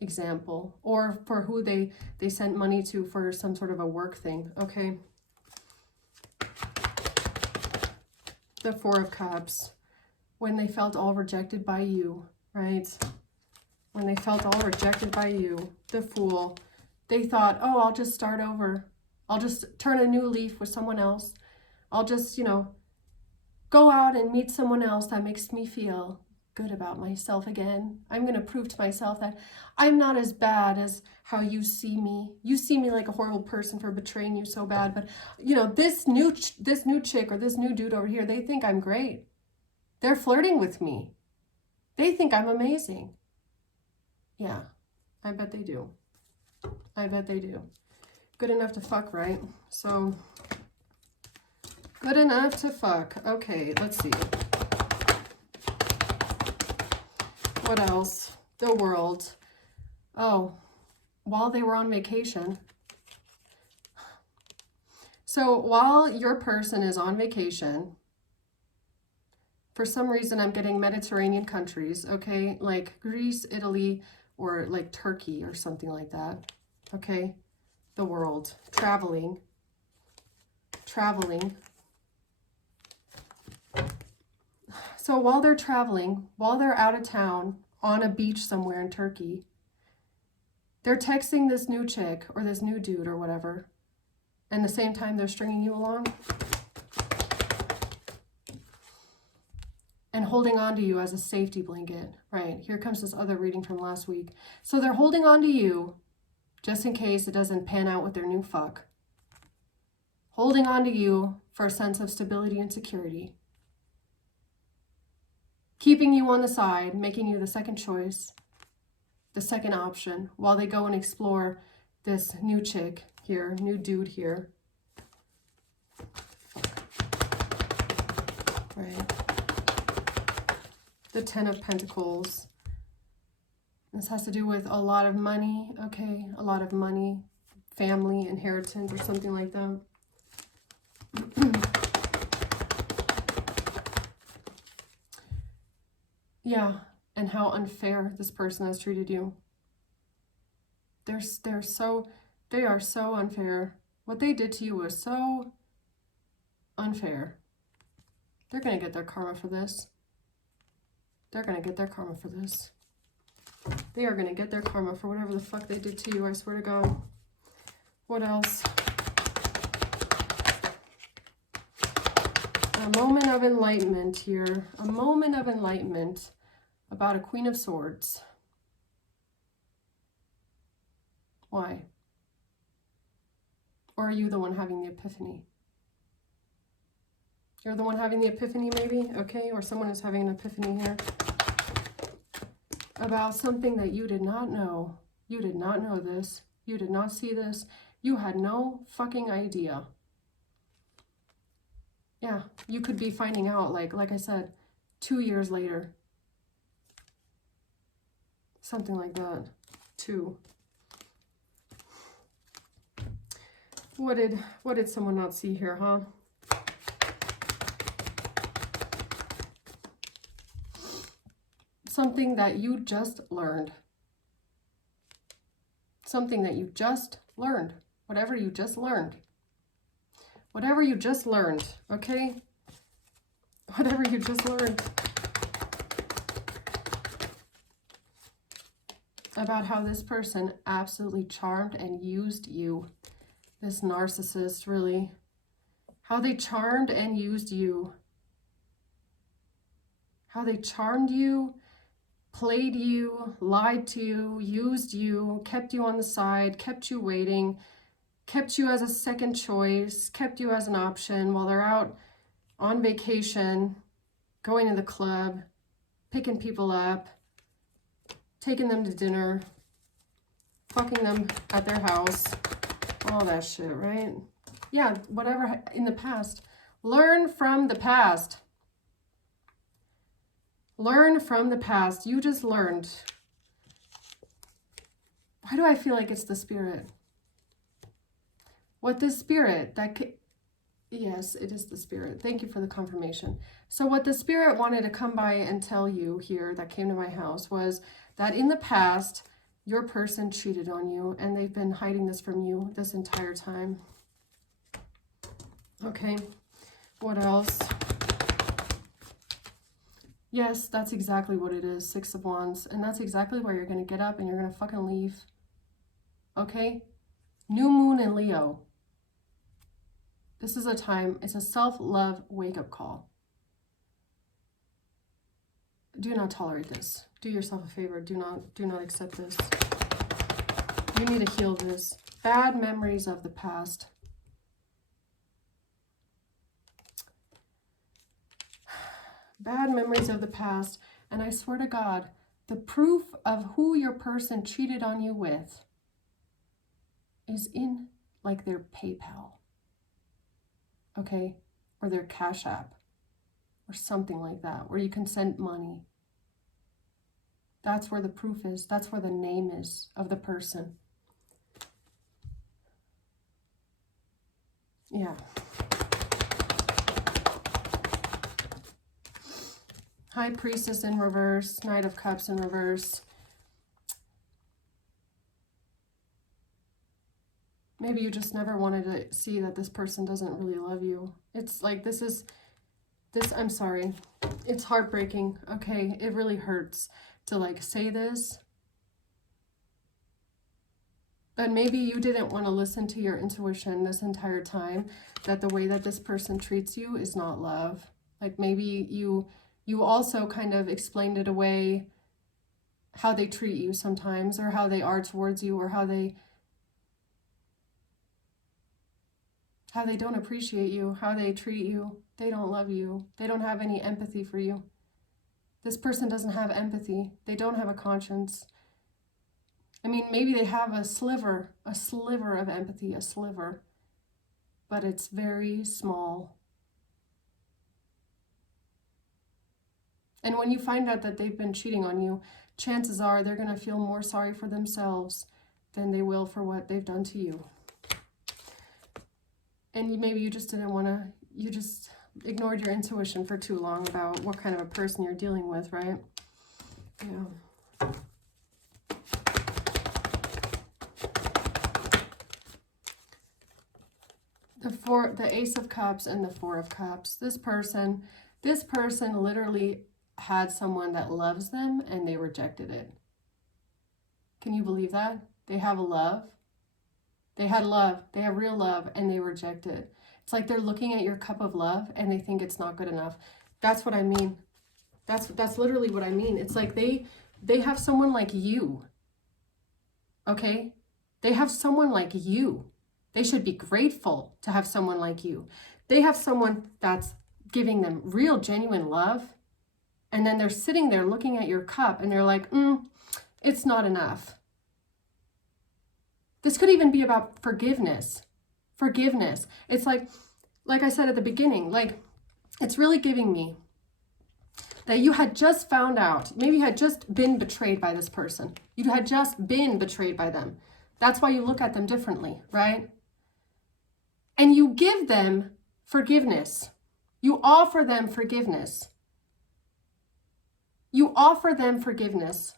example. Or for who they sent money to for some sort of a work thing, okay? The Four of Cups. When they felt all rejected by you, right? When they felt all rejected by you, the Fool. They thought, oh, I'll just start over. I'll just turn a new leaf with someone else. I'll just, go out and meet someone else that makes me feel good about myself again. I'm going to prove to myself that I'm not as bad as how you see me. You see me like a horrible person for betraying you so bad. But, this new chick or this new dude over here, they think I'm great. They're flirting with me. They think I'm amazing. Yeah, I bet they do. I bet they do. Good enough to fuck, right? So, good enough to fuck. Okay, let's see. What else? The World. Oh, while they were on vacation. So while your person is on vacation, for some reason I'm getting Mediterranean countries, okay? Like Greece, Italy, or like Turkey or something like that, okay? The World. Traveling. So while they're traveling, while they're out of town, on a beach somewhere in Turkey, they're texting this new chick or this new dude or whatever, and at the same time they're stringing you along and holding on to you as a safety blanket. Right, here comes this other reading from last week. So they're holding on to you just in case it doesn't pan out with their new fuck. Holding on to you for a sense of stability and security. Keeping you on the side, making you the second choice, the second option, while they go and explore this new chick here, new dude here. Right. The Ten of Pentacles. This has to do with a lot of money, okay? A lot of money, family, inheritance, or something like that. Yeah, and how unfair this person has treated you. They are so unfair. What they did to you was so unfair. They're going to get their karma for this. They're going to get their karma for this. They are going to get their karma for whatever the fuck they did to you, I swear to God. What else? A moment of enlightenment here. A moment of enlightenment about a Queen of Swords. Why? Or are you the one having the epiphany? You're the one having the epiphany, maybe? Okay, or someone is having an epiphany here. About something that you did not know. You did not know this. You did not see this. You had no fucking idea. Yeah, you could be finding out, like I said, 2 years later. Something like that. 2. What did someone not see here, huh? Something that you just learned. Something that you just learned. Whatever you just learned. Whatever you just learned, okay? Whatever you just learned. About how this person absolutely charmed and used you. This narcissist, really. How they charmed and used you. How they charmed you, played you, lied to you, used you, kept you on the side, kept you waiting, kept you as a second choice, kept you as an option while they're out on vacation, going to the club, picking people up, taking them to dinner, fucking them at their house, all that shit, right? Yeah, whatever in the past. Learn from the past. Learn from the past. You just learned. Why do I feel like it's the spirit? What this spirit yes, it is the spirit. Thank you for the confirmation. So what the spirit wanted to come by and tell you here that came to my house was that in the past, your person cheated on you and they've been hiding this from you this entire time. Okay, what else? Yes, that's exactly what it is, 6 of Wands. And that's exactly where you're going to get up and you're going to fucking leave. Okay? New moon in Leo. This is a time, it's a self-love wake-up call. Do not tolerate this. Do yourself a favor. Do not accept this. You need to heal this. Bad memories of the past. Bad memories of the past. And I swear to God, the proof of who your person cheated on you with is in like their PayPal. Okay? Or their Cash App. Or something like that, where you can send money. That's where the proof is. That's where the name is of the person. Yeah. High Priestess in reverse. Knight of Cups in reverse. Maybe you just never wanted to see that this person doesn't really love you. It's like I'm sorry. It's heartbreaking, okay? It really hurts to like say this. But maybe you didn't want to listen to your intuition this entire time, that the way that this person treats you is not love. Like maybe you also kind of explained it away, how they treat you sometimes, or how they are towards you, or how they don't appreciate you, how they treat you. They don't love you. They don't have any empathy for you. This person doesn't have empathy. They don't have a conscience. I mean, maybe they have a sliver of empathy, a sliver, but it's very small. And when you find out that they've been cheating on you, chances are they're going to feel more sorry for themselves than they will for what they've done to you. And maybe you just didn't want to, you just ignored your intuition for too long about what kind of a person you're dealing with, right? Yeah. The Ace of Cups and the Four of Cups. This person literally had someone that loves them and they rejected it. Can you believe that? They have a love. They had love. They have real love and they reject it. It's like they're looking at your cup of love and they think it's not good enough. That's what I mean. That's literally what I mean. It's like they have someone like you. Okay? They have someone like you. They should be grateful to have someone like you. They have someone that's giving them real, genuine love. And then they're sitting there looking at your cup and they're like, it's not enough. This could even be about forgiveness. Forgiveness. It's like I said at the beginning, like it's really giving me that you had just found out, maybe you had just been betrayed by this person. You had just been betrayed by them. That's why you look at them differently, right? And you give them forgiveness. You offer them forgiveness. You offer them forgiveness.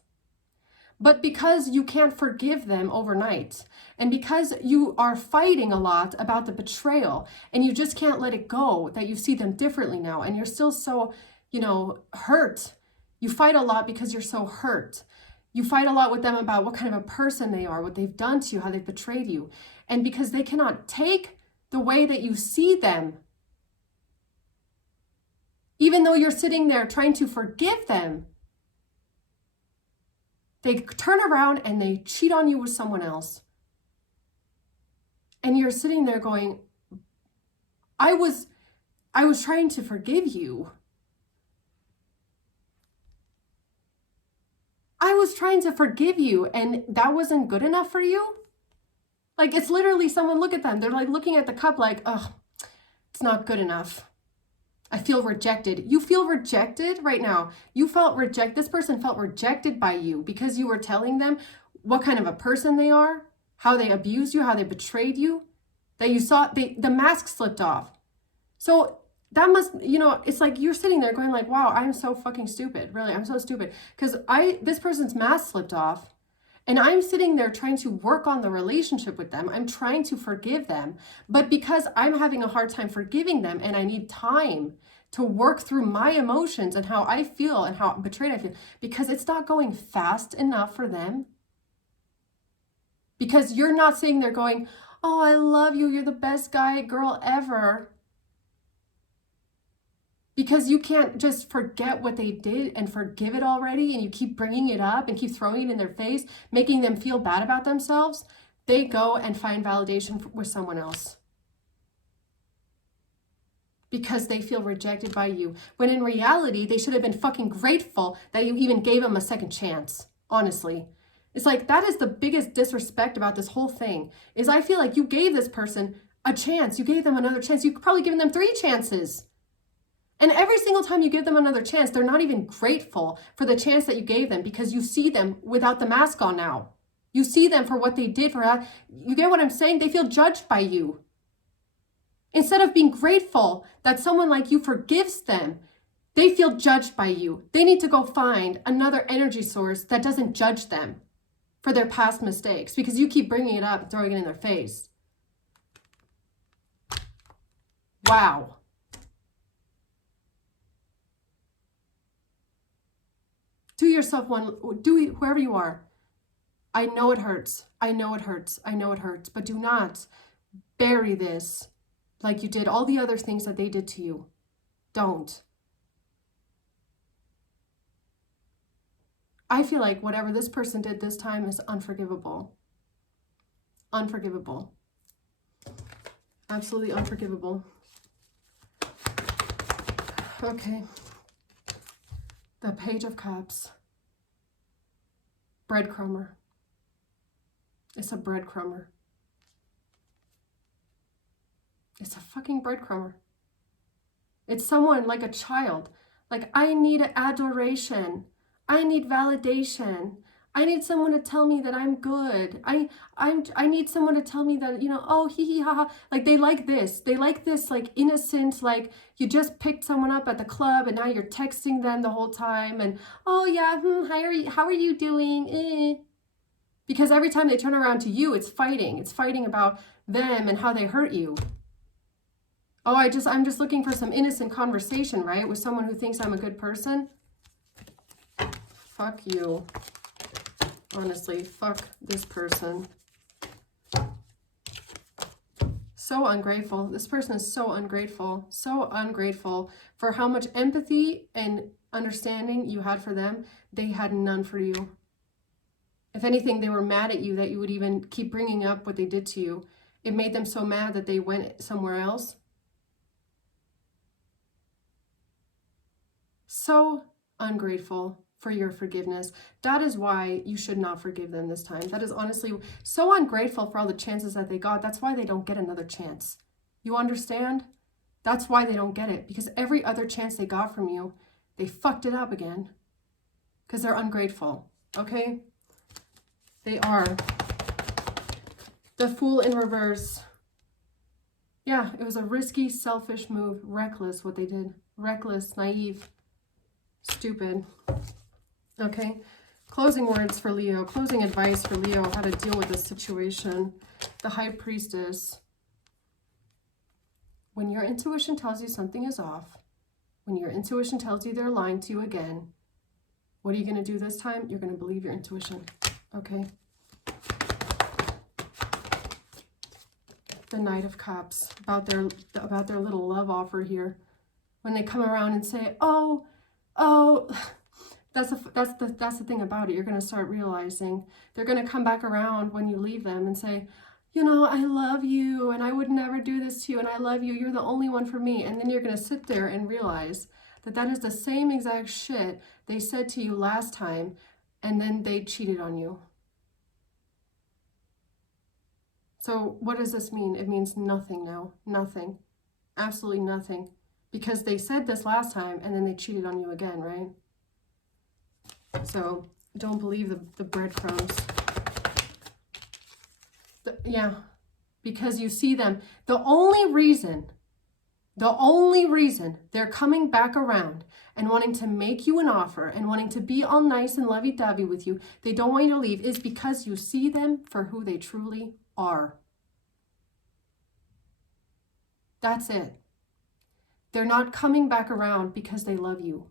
But because you can't forgive them overnight, and because you are fighting a lot about the betrayal, and you just can't let it go, that you see them differently now, and you're still so, hurt. You fight a lot because you're so hurt. You fight a lot with them about what kind of a person they are, what they've done to you, how they've betrayed you. And because they cannot take the way that you see them, even though you're sitting there trying to forgive them, they turn around and they cheat on you with someone else. And you're sitting there going, I was trying to forgive you. I was trying to forgive you, and that wasn't good enough for you? Like, it's literally someone, look at them. They're like looking at the cup like, oh, it's not good enough. I feel rejected. You feel rejected right now. You felt rejected. This person felt rejected by you because you were telling them what kind of a person they are, how they abused you, how they betrayed you, that you saw the mask slipped off. So that must, it's like you're sitting there going like, wow, I'm so fucking stupid. Really, I'm so stupid. Because this person's mask slipped off. And I'm sitting there trying to work on the relationship with them. I'm trying to forgive them. But because I'm having a hard time forgiving them and I need time to work through my emotions and how I feel and how betrayed I feel, because it's not going fast enough for them. Because you're not sitting there going, oh, I love you. You're the best guy, girl ever. Because you can't just forget what they did and forgive it already, and you keep bringing it up and keep throwing it in their face, making them feel bad about themselves, they go and find validation with someone else. Because they feel rejected by you. When in reality, they should have been fucking grateful that you even gave them a second chance, honestly. It's like, that is the biggest disrespect about this whole thing, is I feel like you gave this person a chance. You gave them another chance. You could probably given them 3 chances. And every single time you give them another chance, they're not even grateful for the chance that you gave them because you see them without the mask on now. You see them for what they did you get what I'm saying? They feel judged by you. Instead of being grateful that someone like you forgives them, they feel judged by you. They need to go find another energy source that doesn't judge them for their past mistakes because you keep bringing it up and throwing it in their face. Wow. Do yourself one, whoever you are. I know it hurts. I know it hurts. I know it hurts. But do not bury this like you did all the other things that they did to you. Don't. I feel like whatever this person did this time is unforgivable. Unforgivable. Absolutely unforgivable. Okay. The Page of Cups. Breadcrumber. It's a breadcrumber. It's a fucking breadcrumber. It's someone like a child. Like, I need adoration. I need validation. I need someone to tell me that I'm good. I need someone to tell me that, oh, hee hee ha ha. Like, they like this. They like this, like, innocent, like, you just picked someone up at the club and now you're texting them the whole time. And, oh, yeah, how are you doing? Because every time they turn around to you, it's fighting. It's fighting about them and how they hurt you. Oh, I'm just looking for some innocent conversation, right? With someone who thinks I'm a good person. Fuck you. Honestly, fuck this person. So ungrateful. This person is so ungrateful. So ungrateful for how much empathy and understanding you had for them. They had none for you. If anything, they were mad at you that you would even keep bringing up what they did to you. It made them so mad that they went somewhere else. So ungrateful for your forgiveness. That is why you should not forgive them this time. That is honestly so ungrateful for all the chances that they got. That's why they don't get another chance. You understand? That's why they don't get it. Because every other chance they got from you, they fucked it up again. Because they're ungrateful. Okay? They are. The Fool in reverse. Yeah, it was a risky, selfish move. Reckless what they did. Reckless, naive, stupid. Okay, closing words for Leo, closing advice for Leo, how to deal with this situation. The High Priestess. When your intuition tells you something is off, when your intuition tells you they're lying to you again, What are you going to do this time? You're going to believe your intuition. Okay. The Knight of Cups, about their little love offer here. When they come around and say, oh, that's the thing about it. You're going to start realizing they're going to come back around when you leave them and say, you know, I love you and I would never do this to you and I love you. You're the only one for me. And then you're going to sit there and realize that that is the same exact shit they said to you last time, and then they cheated on you. So what does this mean? It means nothing now. Nothing. Absolutely nothing. Because they said this last time and then they cheated on you again, right? So don't believe the breadcrumbs. Yeah, because you see them. The only reason they're coming back around and wanting to make you an offer and wanting to be all nice and lovey-dovey with you, they don't want you to leave, is because you see them for who they truly are. That's it. They're not coming back around because they love you.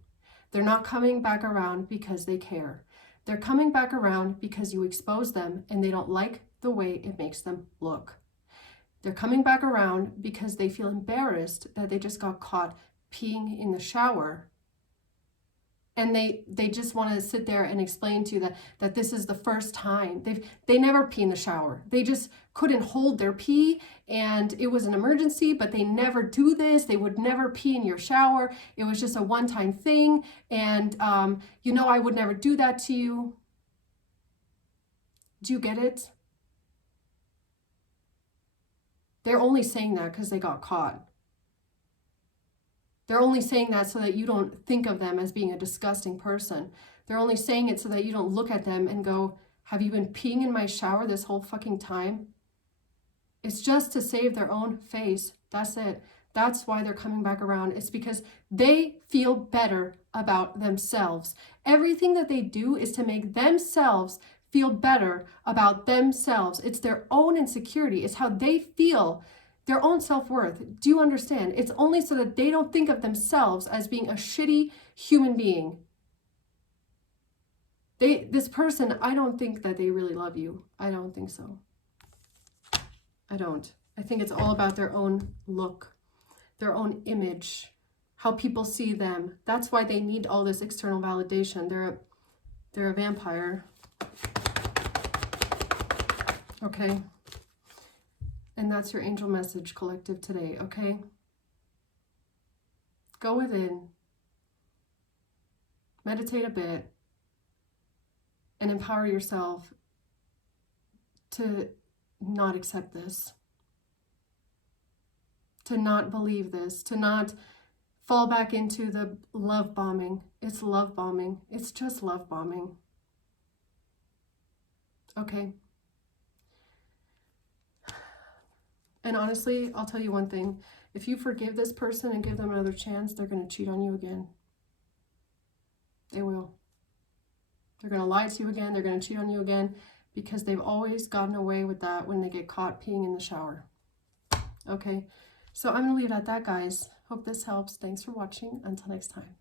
They're not coming back around because they care. They're coming back around because you expose them and they don't like the way it makes them look. They're coming back around because they feel embarrassed that they just got caught peeing in the shower. And they just want to sit there and explain to you that this is the first time. They never pee in the shower. They just couldn't hold their pee and it was an emergency, but they never do this. They would never pee in your shower. It was just a one-time thing. And, you know, I would never do that to you. Do you get it? They're only saying that because they got caught. They're only saying that so that you don't think of them as being a disgusting person. They're only saying it so that you don't look at them and go, have you been peeing in my shower this whole fucking time? It's just to save their own face. That's it. That's why they're coming back around. It's because they feel better about themselves. Everything that they do is to make themselves feel better about themselves. It's their own insecurity. It's how they feel, their own self-worth. Do you understand? It's only so that they don't think of themselves as being a shitty human being. This person, I don't think that they really love you. I don't think so. I don't. I think it's all about their own look, their own image, how people see them. That's why they need all this external validation. They're a vampire. Okay? And that's your angel message, collective, today, okay? Go within, meditate a bit, and empower yourself to not accept this, to not believe this, to not fall back into the love bombing. It's love bombing. It's just love bombing. Okay? And honestly, I'll tell you one thing. If you forgive this person and give them another chance, they're going to cheat on you again. They will. They're going to lie to you again. They're going to cheat on you again because they've always gotten away with that when they get caught peeing in the shower. Okay? So I'm going to leave it at that, guys. Hope this helps. Thanks for watching. Until next time.